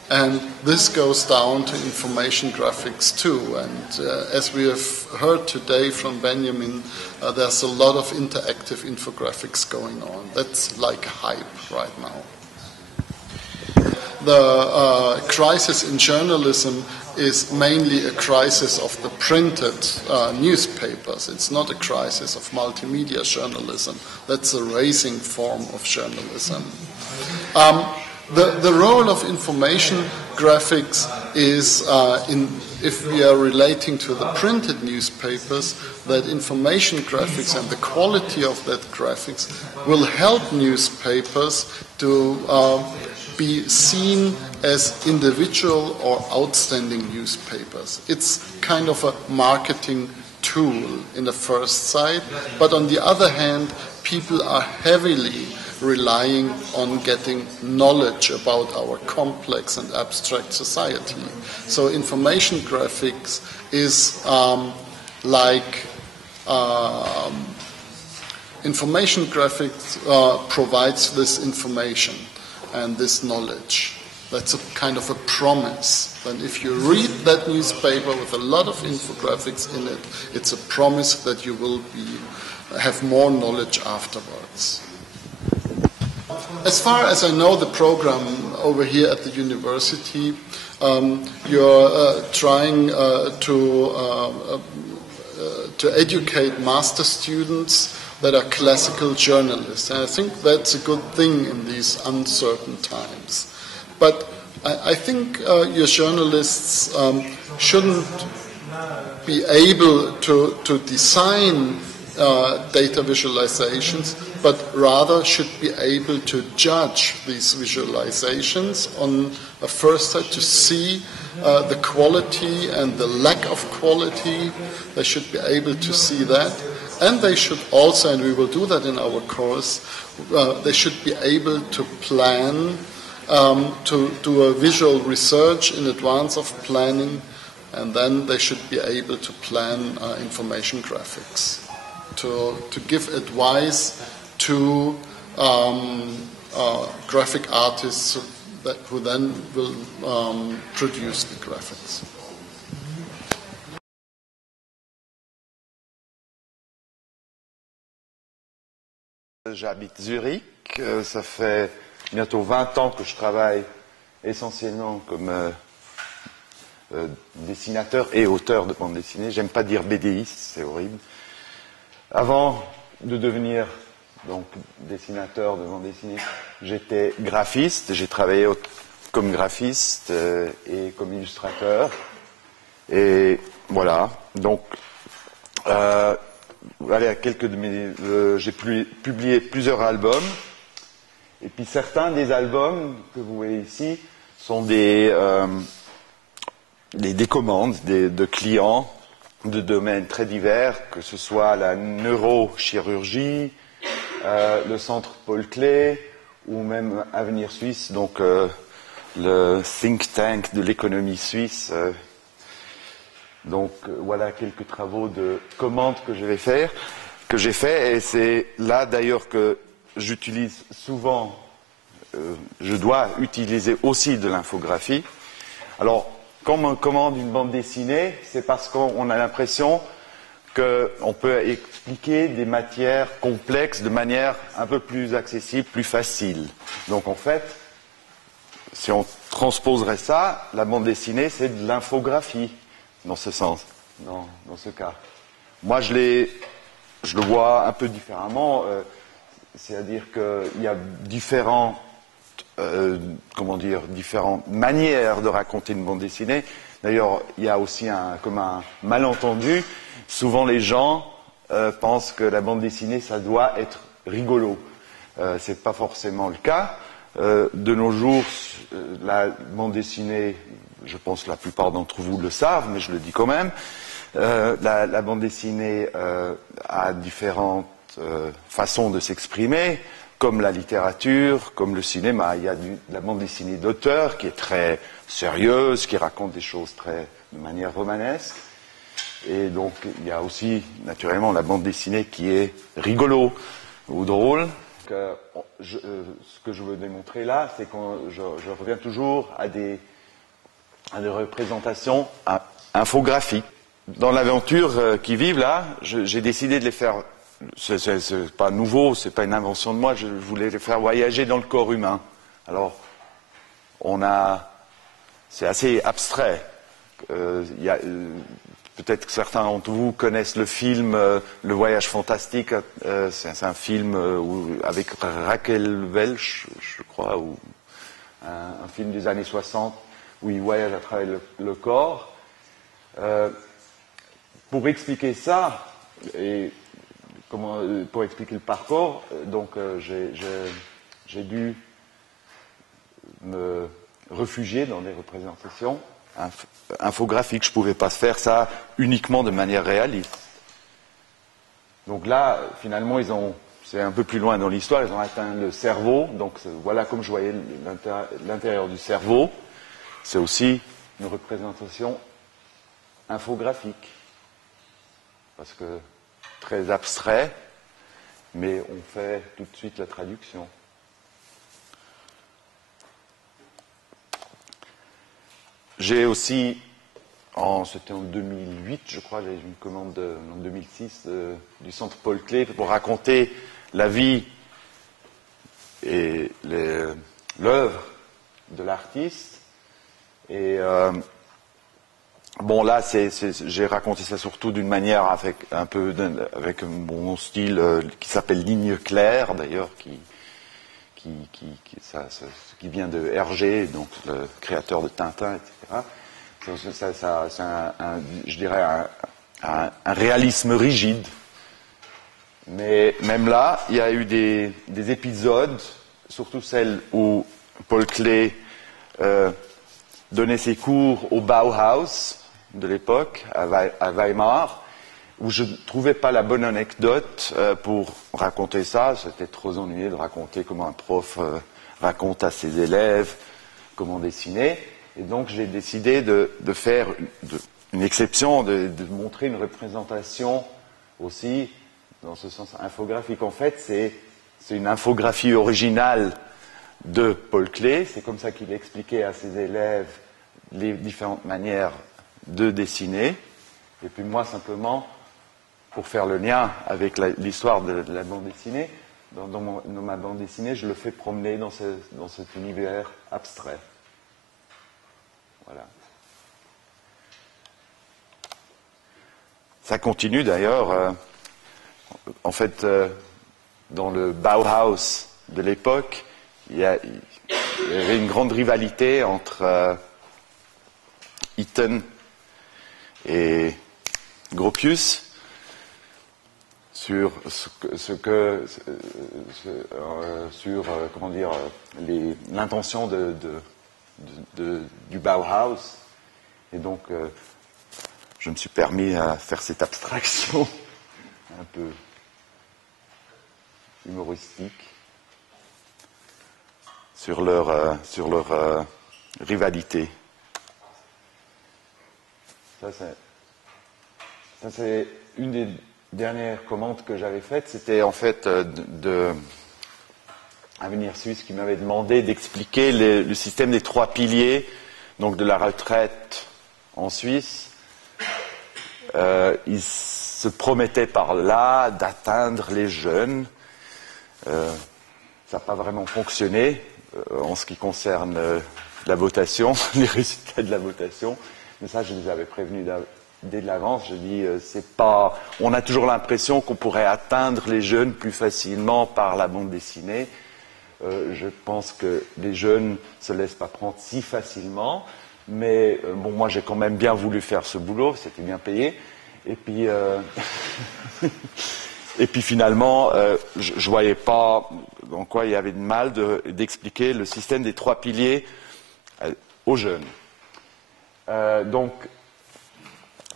and this goes down to information graphics too. And as we have heard today from Benjamin, there's a lot of interactive infographics going on. That's like a hype right now. The crisis in journalism is mainly a crisis of the printed newspapers. It's not a crisis of multimedia journalism. That's a rising form of journalism. The role of information graphics is, if we are relating to the printed newspapers, that information graphics and the quality of that graphics will help newspapers to be seen as individual or outstanding newspapers. It's kind of a marketing tool in the first side, but on the other hand, people are heavily relying on getting knowledge about our complex and abstract society. So information graphics is information graphics provides this information and this knowledge. That's a kind of a promise. And if you read that newspaper with a lot of infographics in it, it's a promise that you will have more knowledge afterwards. As far as I know the program over here at the university, you're trying to educate master students that are classical journalists. And I think that's a good thing in these uncertain times. But I think your journalists shouldn't be able to design data visualizations, but rather should be able to judge these visualizations on a first sight, to see the quality and the lack of quality. They should be able to see that. And they should also, and we will do that in our course, they should be able to plan, to do a visual research in advance of planning, and then they should be able to plan information graphics, to give advice to graphic artists who then will produce the graphics. J'habite Zurich, ça fait bientôt 20 ans que je travaille essentiellement comme dessinateur et auteur de bande dessinée. J'aime pas dire BDiste, c'est horrible. Avant de devenir donc dessinateur de bande dessinée, j'étais graphiste. J'ai travaillé comme graphiste et comme illustrateur. Et voilà. Donc, j'ai publié plusieurs albums. Et puis certains des albums que vous voyez ici sont des commandes de clients de domaines très divers, que ce soit la neurochirurgie, le centre Paul Klee ou même Avenir Suisse, donc le think tank de l'économie suisse. Donc voilà quelques travaux de commandes que j'ai fait, et c'est là d'ailleurs que j'utilise souvent, je dois utiliser aussi de l'infographie. Alors, quand on commande une bande dessinée, c'est parce qu'on a l'impression qu'on peut expliquer des matières complexes de manière un peu plus accessible, plus facile. Donc en fait, si on transposerait ça, la bande dessinée, c'est de l'infographie, dans ce sens, dans ce cas. Moi, je le vois un peu différemment, c'est-à-dire qu'il y a différentes manières de raconter une bande dessinée. D'ailleurs, il y a aussi comme un malentendu. Souvent, les gens pensent que la bande dessinée, ça doit être rigolo. C'est pas forcément le cas. De nos jours, la bande dessinée, je pense que la plupart d'entre vous le savent, mais je le dis quand même, la bande dessinée a différentes façons de s'exprimer, comme la littérature, comme le cinéma. Il y a de la bande dessinée d'auteur qui est très sérieuse, qui raconte des choses de manière romanesque. Et donc, il y a aussi, naturellement, la bande dessinée qui est rigolo ou drôle. Ce que je veux démontrer là, c'est que je reviens toujours à des représentations infographiques. Dans l'aventure qui vivent là, j'ai décidé de les faire. C'est pas nouveau, c'est pas une invention de moi. Je voulais les faire voyager dans le corps humain. Alors, c'est assez abstrait. Peut-être que certains d'entre vous connaissent le film Le Voyage Fantastique. C'est un film avec Raquel Welch, je crois, ou un film des années 60 où il voyage à travers le corps. Pour expliquer ça, et pour expliquer le parcours, donc j'ai dû me réfugier dans des représentations infographiques. Je ne pouvais pas faire ça uniquement de manière réaliste. Donc là, finalement, c'est un peu plus loin dans l'histoire, ils ont atteint le cerveau. Donc voilà comme je voyais l'intérieur du cerveau. C'est aussi une représentation infographique. Parce que très abstrait, mais on fait tout de suite la traduction. j'ai aussi, c'était en 2008, je crois, j'ai eu une commande en 2006 du Centre Paul Klee pour raconter la vie et l'œuvre de l'artiste. Et bon, là, j'ai raconté ça surtout d'une manière avec mon style qui s'appelle ligne claire, d'ailleurs, qui vient de Hergé, donc le créateur de Tintin, etc. C'est je dirais un réalisme rigide. Mais même là, il y a eu des épisodes, surtout celles où Paul Klee donnait ses cours au Bauhaus de l'époque, à Weimar, où je ne trouvais pas la bonne anecdote pour raconter ça. C'était trop ennuyé de raconter comment un prof raconte à ses élèves comment dessiner. Et donc j'ai décidé de faire une exception, de montrer une représentation aussi, dans ce sens infographique. En fait, c'est une infographie originale de Paul Klee. C'est comme ça qu'il expliquait à ses élèves les différentes manières de dessiner. Et puis moi, simplement, pour faire le lien avec l'histoire de la bande dessinée, dans ma bande dessinée, je le fais promener dans cet univers abstrait. Voilà. Ça continue d'ailleurs. En fait, dans le Bauhaus de l'époque, il y avait une grande rivalité entre Itten et Gropius sur comment dire, l'intention du Bauhaus. Et donc, je me suis permis à faire cette abstraction un peu humoristique sur leur rivalité. Ça, c'est une des dernières commandes que j'avais faites. C'était en fait Avenir Suisse qui m'avait demandé d'expliquer le système des 3 piliers, donc de la retraite en Suisse. Il se promettait par là d'atteindre les jeunes. Ça n'a pas vraiment fonctionné en ce qui concerne la votation, les résultats de la votation. Mais ça, je les avais prévenus dès de l'avance. Je dis, on a toujours l'impression qu'on pourrait atteindre les jeunes plus facilement par la bande dessinée. Je pense que les jeunes ne se laissent pas prendre si facilement. Mais bon, moi, j'ai quand même bien voulu faire ce boulot. C'était bien payé. Et puis, finalement, je ne voyais pas dans quoi il y avait de mal d'expliquer le système des 3 piliers aux jeunes. Donc,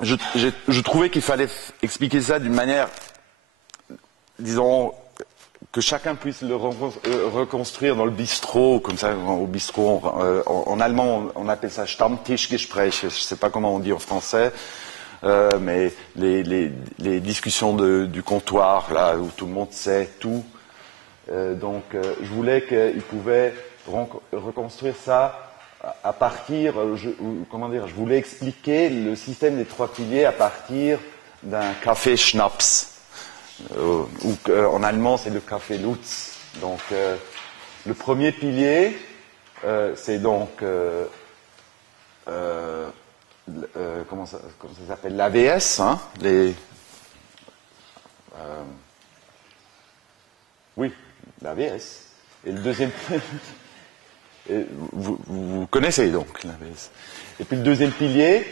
je trouvais qu'il fallait expliquer ça d'une manière, disons, que chacun puisse le reconstruire dans le bistrot, comme ça, au bistrot. En allemand, on appelle ça Stammtischgespräch, je ne sais pas comment on dit en français, mais les discussions du comptoir, là, où tout le monde sait tout. Donc, je voulais qu'ils pouvaient reconstruire ça à partir, je voulais expliquer le système des 3 piliers à partir d'un café Schnaps, ou en allemand c'est le café Lutz. Donc le premier pilier, c'est donc comment ça s'appelle, l'AVS, hein, oui, l'AVS. Et le deuxième et vous connaissez donc l'AVS. Et puis le deuxième pilier,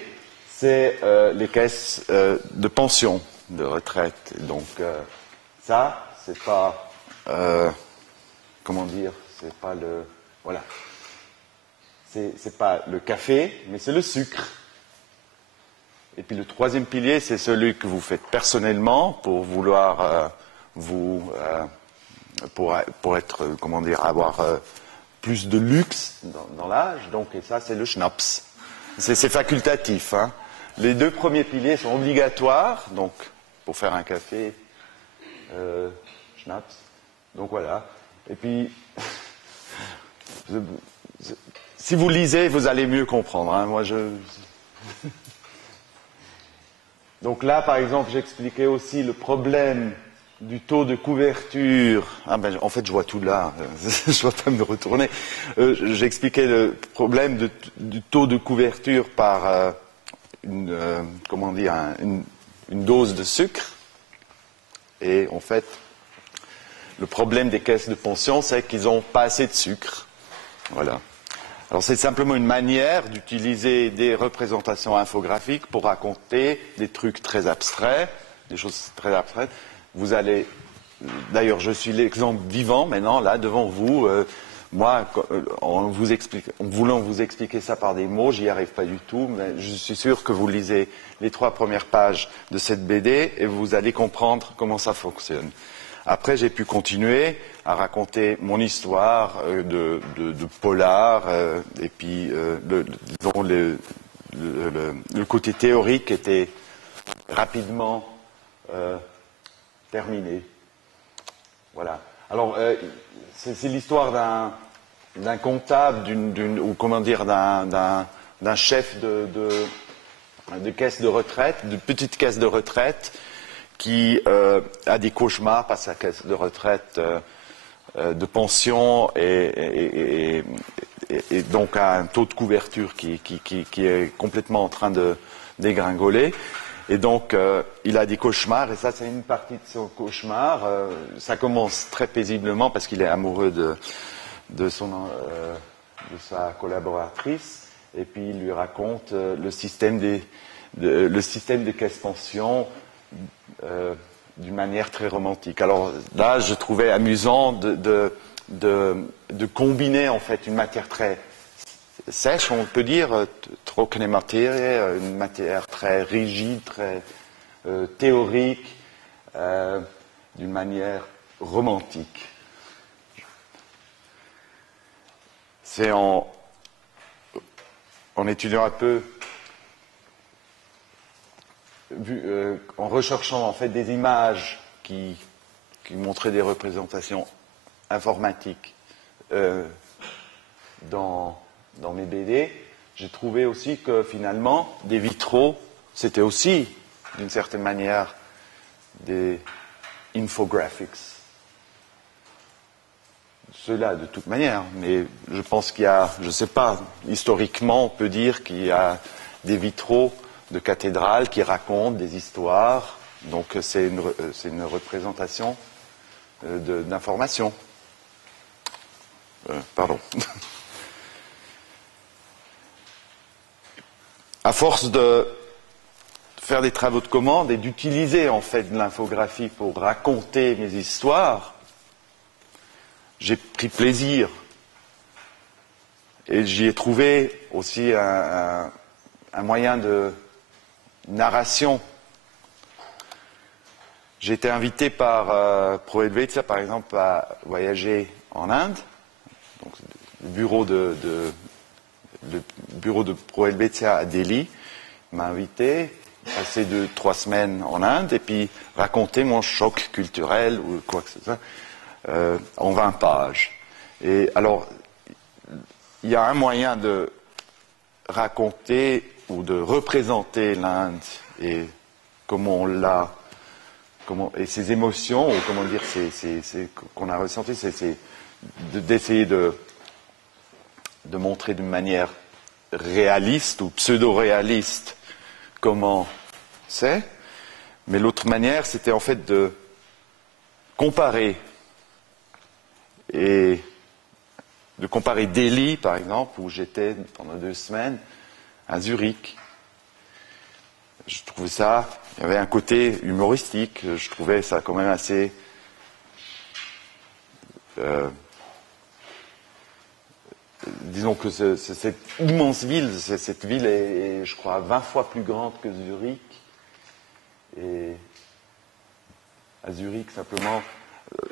c'est les caisses de pension, de retraite. Et donc ça, c'est pas, comment dire, c'est pas le, voilà, c'est pas le café, mais c'est le sucre. Et puis le troisième pilier, c'est celui que vous faites personnellement pour vouloir pour être, comment dire, avoir plus de luxe dans l'âge, donc, et ça, c'est le schnapps. C'est facultatif, hein. Les 2 premiers piliers sont obligatoires, donc, pour faire un café, schnapps. Donc, voilà. Et puis, si vous lisez, vous allez mieux comprendre. Hein. Donc là, par exemple, j'expliquais aussi le problème du taux de couverture. En fait, je vois tout là. Je ne dois pas me retourner. J'expliquais le problème du taux de couverture par une dose de sucre. Et en fait, le problème des caisses de pension, c'est qu'ils n'ont pas assez de sucre. Voilà. Alors c'est simplement une manière d'utiliser des représentations infographiques pour raconter des trucs très abstraits, des choses très abstraites. Vous allez, d'ailleurs, je suis l'exemple vivant maintenant là devant vous. Moi, en voulant vous expliquer ça par des mots, j'y arrive pas du tout. Mais je suis sûr que vous lisez les 3 premières pages de cette BD et vous allez comprendre comment ça fonctionne. Après, j'ai pu continuer à raconter mon histoire de polar et puis disons le côté théorique était rapidement terminé. Voilà. Alors, c'est l'histoire d'un comptable, ou comment dire, d'un chef de caisse de retraite, de petite caisse de retraite, qui a des cauchemars par sa caisse de retraite de pension et donc a un taux de couverture qui est complètement en train de dégringoler. Et donc, il a des cauchemars, et ça, c'est une partie de son cauchemar. Ça commence très paisiblement parce qu'il est amoureux de sa collaboratrice, et puis il lui raconte le système des caisses pension d'une manière très romantique. Alors là, je trouvais amusant de combiner en fait une matière très sèche, on peut dire, trockene materie, une matière très rigide, très théorique, d'une manière romantique. C'est en étudiant un peu, en recherchant en fait des images qui montraient des représentations informatiques dans mes BD, j'ai trouvé aussi que finalement des vitraux, c'était aussi d'une certaine manière des infographics. Ceux-là de toute manière, mais je pense qu'il y a, je ne sais pas, historiquement on peut dire qu'il y a des vitraux de cathédrales qui racontent des histoires, donc c'est une représentation d'information. Pardon. À force de faire des travaux de commande et d'utiliser en fait de l'infographie pour raconter mes histoires, j'ai pris plaisir. Et j'y ai trouvé aussi un moyen de narration. J'ai été invité par Prof, par exemple, à voyager en Inde. Donc, le bureau de Prof à Delhi m'a invité, passer 2-3 semaines en Inde et puis raconter mon choc culturel ou quoi que ce soit en 20 pages. Et alors, il y a un moyen de raconter ou de représenter l'Inde et comment on l'a, et ses émotions, ou comment dire, qu'on a ressenti, c'est d'essayer de montrer d'une manière réaliste ou pseudo-réaliste comment c'est. Mais l'autre manière, c'était en fait de comparer. Et de comparer Delhi, par exemple, où j'étais pendant 2 semaines, à Zurich. Je trouvais ça, il y avait un côté humoristique, je trouvais ça quand même assez disons que cette immense ville, cette ville est, je crois, 20 fois plus grande que Zurich. Et à Zurich, simplement,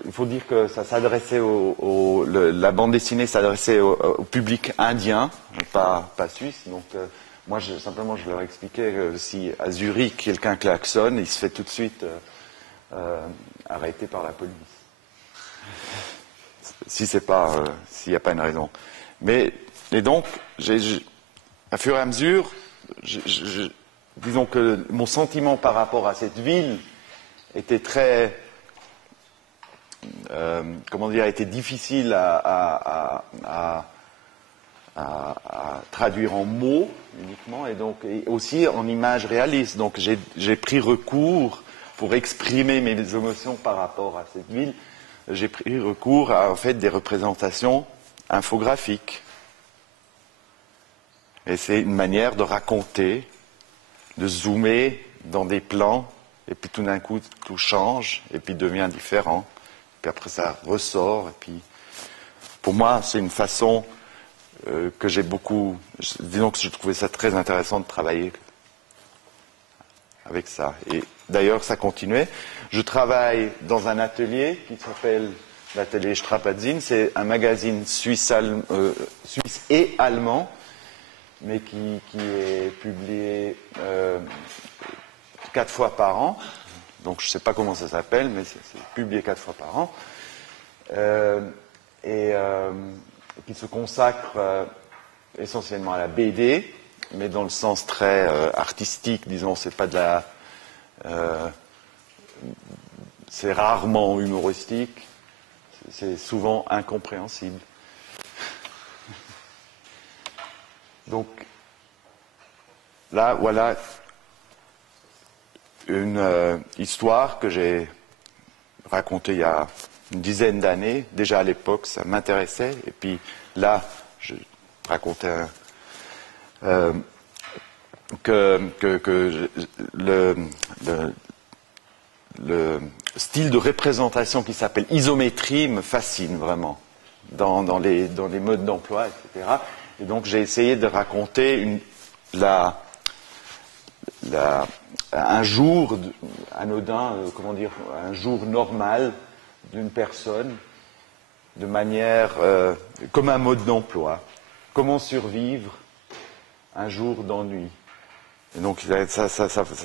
il faut dire que ça s'adressait la bande dessinée s'adressait au public indien, pas suisse. Donc, moi, simplement, je leur expliquais que si à Zurich, quelqu'un klaxonne, il se fait tout de suite arrêter par la police. si c'est pas, s'il n'y a pas une raison. Mais, et donc, à fur et à mesure, disons que mon sentiment par rapport à cette ville était très, comment dire, était difficile à traduire en mots uniquement, et donc et aussi en images réalistes. Donc j'ai pris recours, pour exprimer mes émotions par rapport à cette ville, j'ai pris recours à en fait des représentations infographiques. Et c'est une manière de raconter, de zoomer dans des plans, et puis tout d'un coup tout change, et puis devient différent. Puis après ça ressort, et puis pour moi c'est une façon que j'ai beaucoup, disons que je trouvais ça très intéressant de travailler avec ça. Et d'ailleurs, ça continuait. Je travaille dans un atelier qui s'appelle l'atelier Strapazin. C'est un magazine suisse et allemand, mais qui est publié 4 fois par an. Donc je ne sais pas comment ça s'appelle, mais c'est publié 4 fois par an. Qui se consacre essentiellement à la BD, mais dans le sens très artistique, disons, c'est pas de la... c'est rarement humoristique, c'est souvent incompréhensible. Donc, là, voilà une histoire que j'ai racontée il y a une dizaine d'années. Déjà à l'époque, ça m'intéressait. Et puis là, je racontais que le style de représentation qui s'appelle isométrie me fascine vraiment dans les modes d'emploi, etc. Et donc j'ai essayé de raconter un jour anodin, comment dire, un jour normal d'une personne de manière comme un mode d'emploi. Comment survivre un jour d'ennui. Et donc ça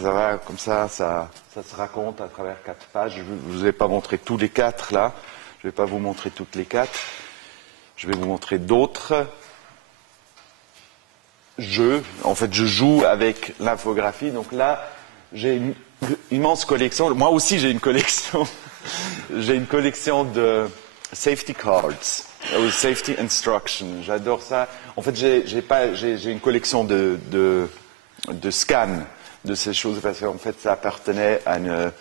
va comme ça se raconte à travers 4 pages. Je ne vous ai pas montré tous les 4 là. Je ne vais pas vous montrer toutes les 4. Je vais vous montrer d'autres jeux. En fait, je joue avec l'infographie. Donc là, j'ai une immense collection. Moi aussi, j'ai une collection. J'ai une collection de safety cards, ou safety instructions. J'adore ça. En fait, j'ai une collection de scans de ces choses parce qu'en fait, ça appartenait à une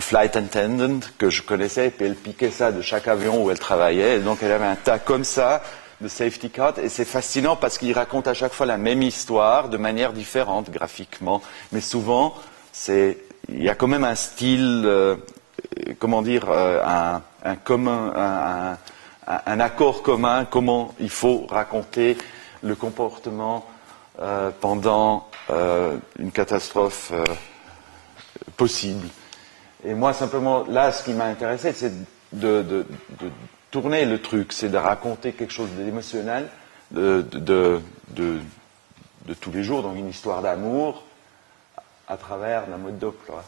flight attendant que je connaissais, et puis elle piquait ça de chaque avion où elle travaillait. Et donc, elle avait un tas comme ça de safety cards, et c'est fascinant parce qu'il raconte à chaque fois la même histoire de manière différente graphiquement, mais souvent il y a quand même un style, comment dire, un accord commun, comment il faut raconter le comportement pendant une catastrophe possible. Et moi, simplement, là, ce qui m'a intéressé, c'est de tourner le truc, c'est de raconter quelque chose d'émotionnel, de tous les jours, donc une histoire d'amour, à travers un mode d'emploi.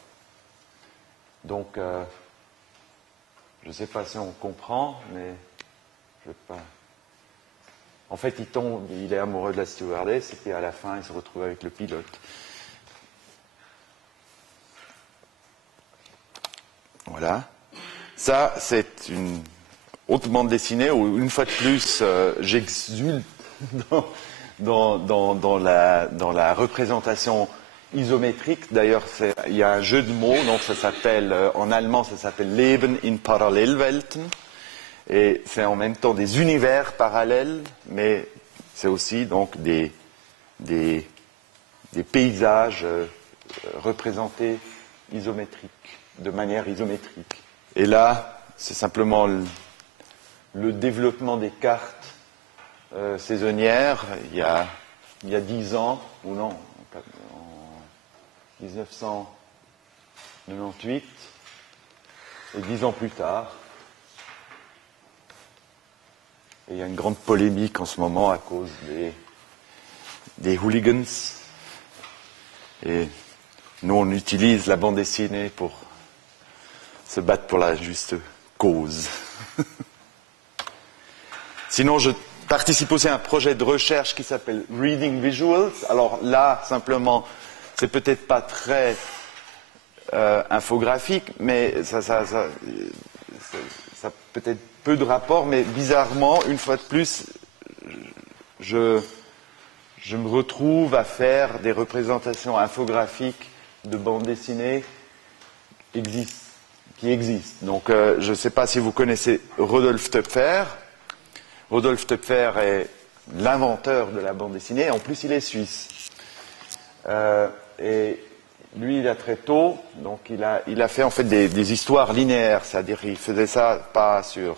Donc, je ne sais pas si on comprend, mais je ne vais pas... En fait, il est amoureux de la stewardess, et puis à la fin, il se retrouve avec le pilote. Voilà. Ça, c'est une autre bande dessinée où, une fois de plus, j'exulte dans la représentation isométrique. D'ailleurs, il y a un jeu de mots, donc ça s'appelle, en allemand, ça s'appelle Leben in Parallelwelten. Et c'est en même temps des univers parallèles, mais c'est aussi donc des paysages représentés isométriques, de manière isométrique. Et là, c'est simplement le développement des cartes saisonnières il y a 10 ans, ou non, en 1998, et 10 ans plus tard. Et il y a une grande polémique en ce moment à cause des hooligans. Et nous, on utilise la bande dessinée pour se battre pour la juste cause. Sinon, je participe aussi à un projet de recherche qui s'appelle Reading Visuals. Alors là, simplement, c'est peut-être pas très infographique, mais ça peut-être peu de rapport, mais bizarrement, une fois de plus, je me retrouve à faire des représentations infographiques de bandes dessinées qui existent. Donc, je ne sais pas si vous connaissez Rodolphe Töpfer. Rodolphe Töpfer est l'inventeur de la bande dessinée, en plus il est suisse. Et lui, il a très tôt, donc il a fait en fait des histoires linéaires, c'est-à-dire il faisait ça pas sur...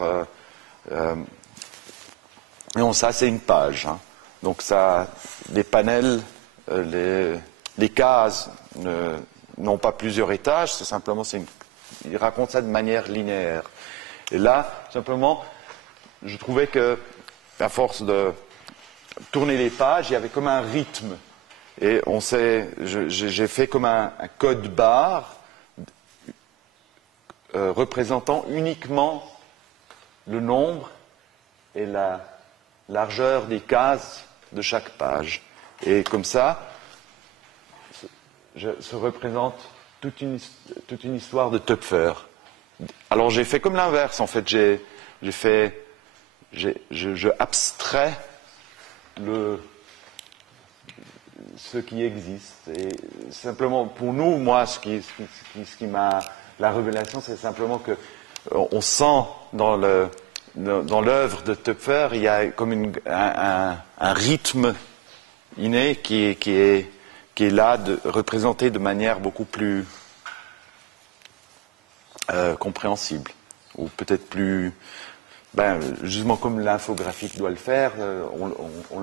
non, ça c'est une page. Hein. Donc ça, les panels, les cases n'ont pas plusieurs étages, c'est simplement, il raconte ça de manière linéaire. Et là, simplement, je trouvais que, à force de tourner les pages, il y avait comme un rythme. Et j'ai fait comme un code barre représentant uniquement le nombre et la largeur des cases de chaque page. Et comme ça, se représente toute une histoire de Töpfer. Alors j'ai fait comme l'inverse, en fait, je abstrais ce qui existe. Et simplement, pour nous, moi, ce qui m'a... La révélation, c'est simplement que on sent dans l'œuvre de Töpfer, il y a comme un rythme inné qui est là, représenté de manière beaucoup plus compréhensible, ou peut-être plus... justement comme l'infographique doit le faire, on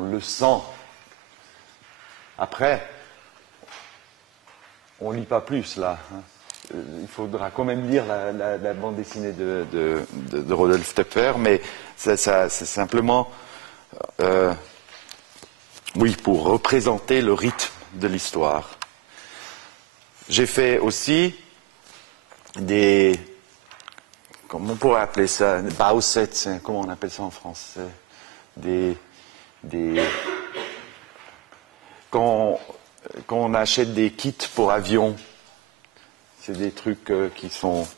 le sent. Après, on ne lit pas plus là. Hein. Il faudra quand même lire la bande dessinée de Rodolphe Töpfer, mais c'est simplement, oui, pour représenter le rythme de l'histoire. J'ai fait aussi comment on pourrait appeler ça, Bausets, comment on appelle ça en français, quand on achète des kits pour avion, c'est des trucs qui sont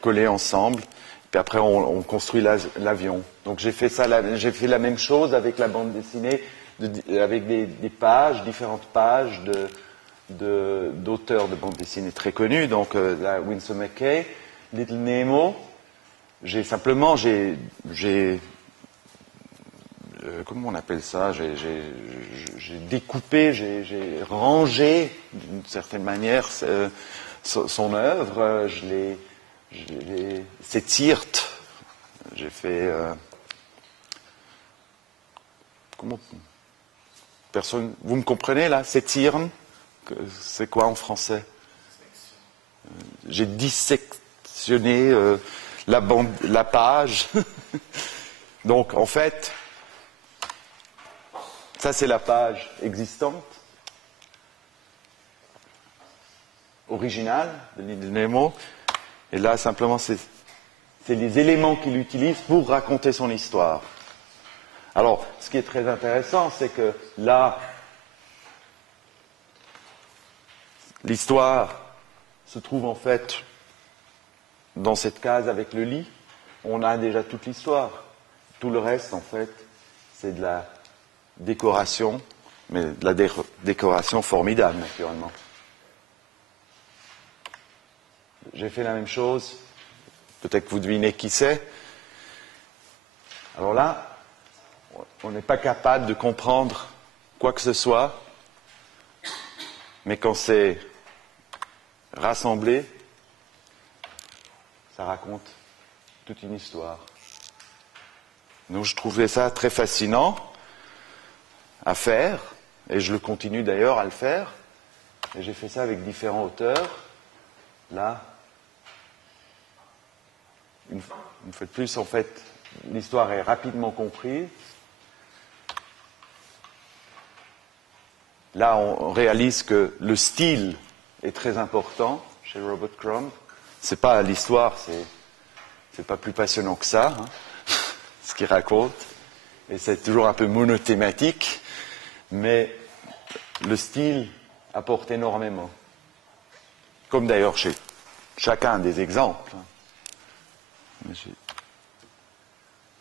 collés ensemble, puis après on construit l'avion. Donc j'ai fait la même chose avec la bande dessinée, avec des pages, différentes pages d'auteurs de bande dessinée très connus, donc la Winsor McCay, Little Nemo. Comment on appelle ça, j'ai découpé, j'ai rangé d'une certaine manière son œuvre, c'est Tirt, j'ai fait vous me comprenez là, c'est Tirn, c'est quoi en français? J'ai dissectionné la page. Donc en fait, ça c'est la page existante, originale de l'île de Nemo, et là simplement c'est les éléments qu'il utilise pour raconter son histoire. Alors, ce qui est très intéressant, c'est que là, l'histoire se trouve en fait dans cette case avec le lit. On a déjà toute l'histoire. Tout le reste, en fait, c'est de la décoration, mais de la décoration formidable, naturellement. J'ai fait la même chose. Peut-être que vous devinez qui c'est. Alors là, on n'est pas capable de comprendre quoi que ce soit, mais quand c'est rassemblé, ça raconte toute une histoire. Donc je trouvais ça très fascinant à faire, et je le continue d'ailleurs à le faire. Et j'ai fait ça avec différents auteurs. Là, une fois de plus, en fait, l'histoire est rapidement comprise. Là, on réalise que le style est très important chez Robert Crumb. c'est pas l'histoire, c'est pas plus passionnant que ça, hein, ce qu'il raconte. Et c'est toujours un peu monothématique, mais le style apporte énormément. Comme d'ailleurs chez chacun des exemples.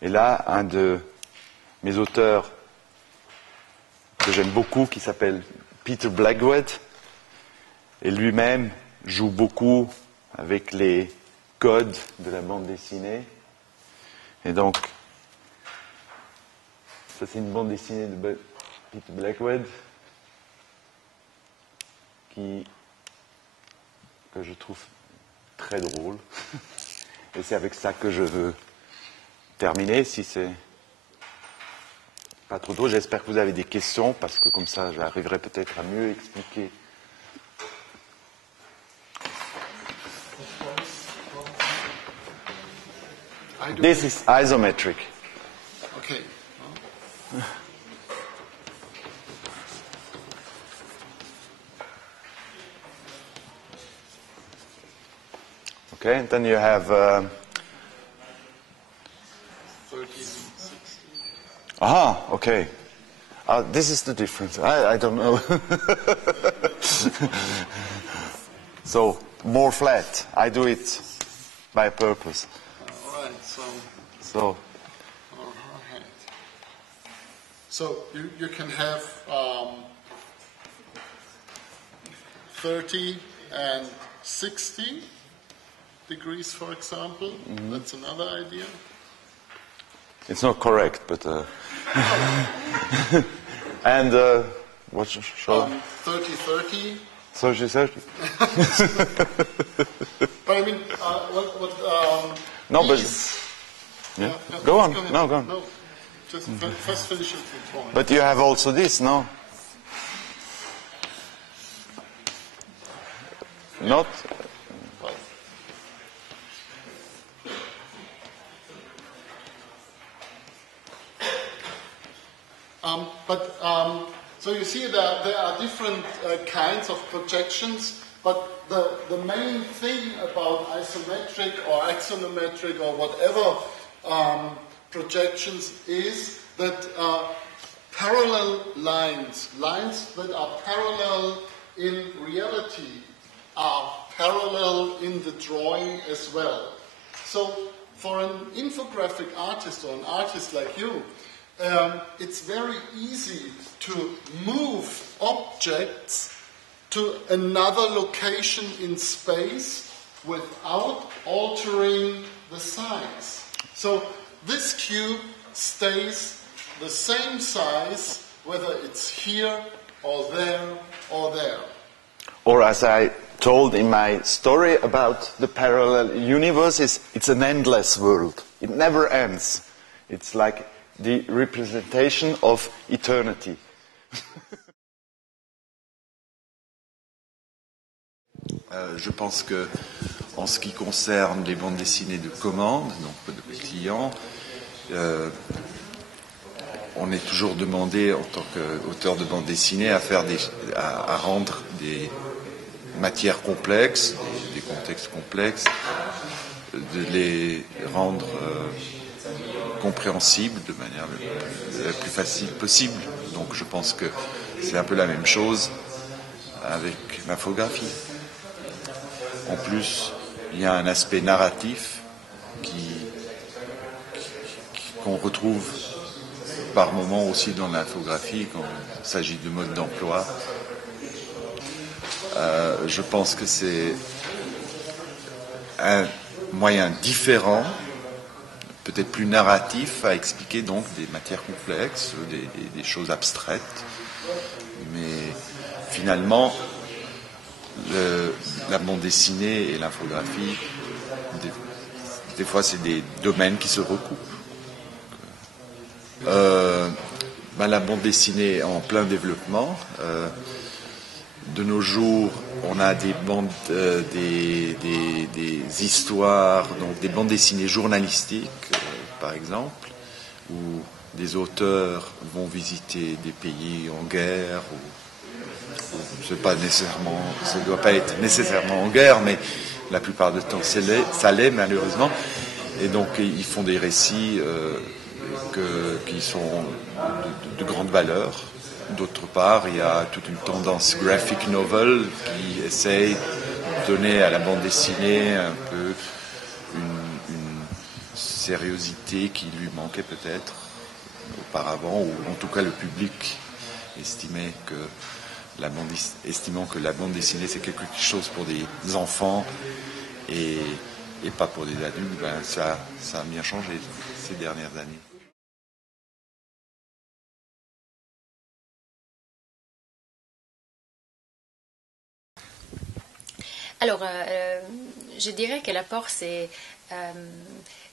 Et là, un de mes auteurs que j'aime beaucoup, qui s'appelle Peter Blackwood, et lui-même joue beaucoup avec les codes de la bande dessinée. Et donc, ça c'est une bande dessinée de Peter Blackwood que je trouve très drôle. Et c'est avec ça que je veux terminer, si c'est pas trop tôt. J'espère que vous avez des questions, parce que comme ça, j'arriverai peut-être à mieux expliquer. This is isometric. Okay. Okay, and then you have 13, 16. aha, okay. This is the difference. I don't know. So, more flat. I do it by purpose. All right, So, all right. So you can have 30 and 60 degrees, for example. That's another idea. it's not correct, but... and what shall... 30, 30. 30, 30. But I mean, No, but... these- Yeah. yeah, Go on. ahead. No, go on. No, just first finish the point. But you have also this, no? Not? So you see that there are different kinds of projections, but the main thing about isometric or axonometric or whatever projections is that parallel lines that are parallel in reality, are parallel in the drawing as well. So for an infographic artist or an artist like you, it's very easy to move objects to another location in space without altering the size. So this cube stays the same size whether it's here or there or there. Or as I told in my story about the parallel universe, it's an endless world. It never ends. It's like the representation of eternity. Je pense que, en ce qui concerne les bandes dessinées de commande, donc de clients, on est toujours demandé en tant qu'auteur de bande dessinée à rendre des matières complexes, des contextes complexes, de les rendre compréhensibles de manière la plus facile possible. Donc je pense que c'est un peu la même chose avec l'infographie. En plus, il y a un aspect narratif qu'on retrouve par moments aussi dans l'infographie quand il s'agit de mode d'emploi. Je pense que c'est un moyen différent, peut-être plus narratif, à expliquer donc des matières complexes, des choses abstraites. Mais finalement, la bande dessinée et l'infographie, des fois c'est des domaines qui se recoupent. La bande dessinée est en plein développement. De nos jours, on a des bandes, des histoires, donc des bandes dessinées journalistiques, par exemple, où des auteurs vont visiter des pays en guerre, ça ne doit pas être nécessairement en guerre, mais la plupart du temps ça l'est malheureusement, et donc ils font des récits qui sont de grande valeur. D'autre part, il y a toute une tendance graphic novel qui essaye de donner à la bande dessinée un peu une sériosité qui lui manquait peut-être auparavant, ou en tout cas le public estimant que la bande dessinée c'est quelque chose pour des enfants et pas pour des adultes. Ça a bien changé ces dernières années. Alors, je dirais que l'apport, c'est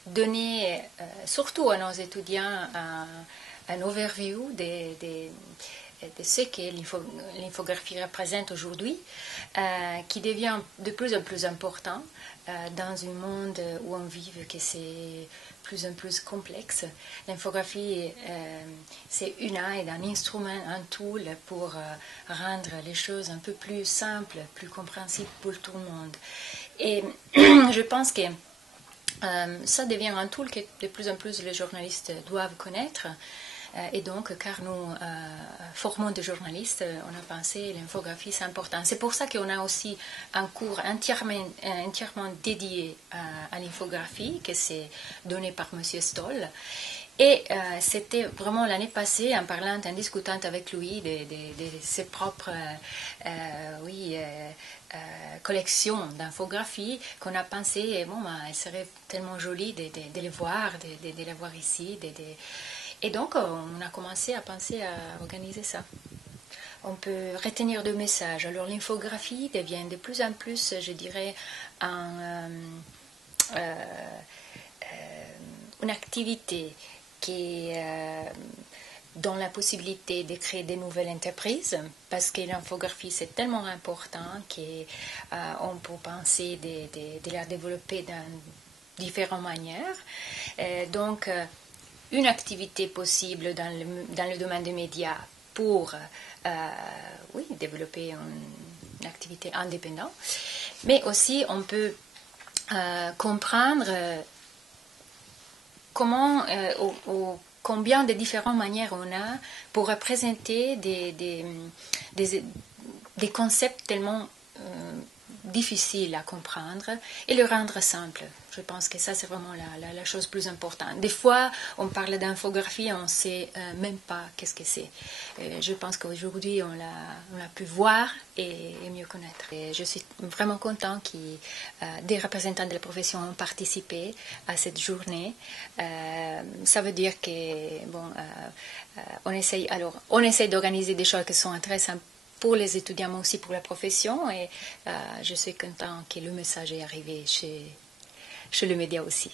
donner, surtout à nos étudiants, un overview de ce que l'infographie représente aujourd'hui, qui devient de plus en plus important dans un monde où on vit, que c'est plus en plus complexe. L'infographie, c'est une aide, un instrument, un tool pour rendre les choses un peu plus simples, plus compréhensibles pour tout le monde. Et je pense que ça devient un tool que de plus en plus les journalistes doivent connaître. Et donc, car nous formons des journalistes, on a pensé que l'infographie c'est important. C'est pour ça qu'on a aussi un cours entièrement dédié à l'infographie, que c'est donné par M. Stoll. Et c'était vraiment l'année passée, en discutant avec lui de ses propres collections d'infographie, qu'on a pensé, il serait tellement joli de les voir, de les voir ici. Et donc, on a commencé à penser à organiser ça. On peut retenir deux messages. Alors, l'infographie devient de plus en plus, je dirais, une activité qui donne la possibilité de créer de nouvelles entreprises, parce que l'infographie, c'est tellement important qu'on peut penser de la développer de différentes manières. Donc, une activité possible dans le domaine des médias pour développer une activité indépendante, mais aussi on peut comprendre comment combien de différentes manières on a pour représenter des concepts tellement difficiles à comprendre et le rendre simple. Je pense que ça, c'est vraiment la chose plus importante. Des fois, on parle d'infographie, on ne sait même pas qu'est-ce que c'est. Je pense qu'aujourd'hui, on l'a pu voir et mieux connaître. Et je suis vraiment contente que des représentants de la profession ont participé à cette journée. Ça veut dire que, on essaye d'organiser des choses qui sont intéressantes pour les étudiants, mais aussi pour la profession. Et je suis contente que le message est arrivé chez le média aussi.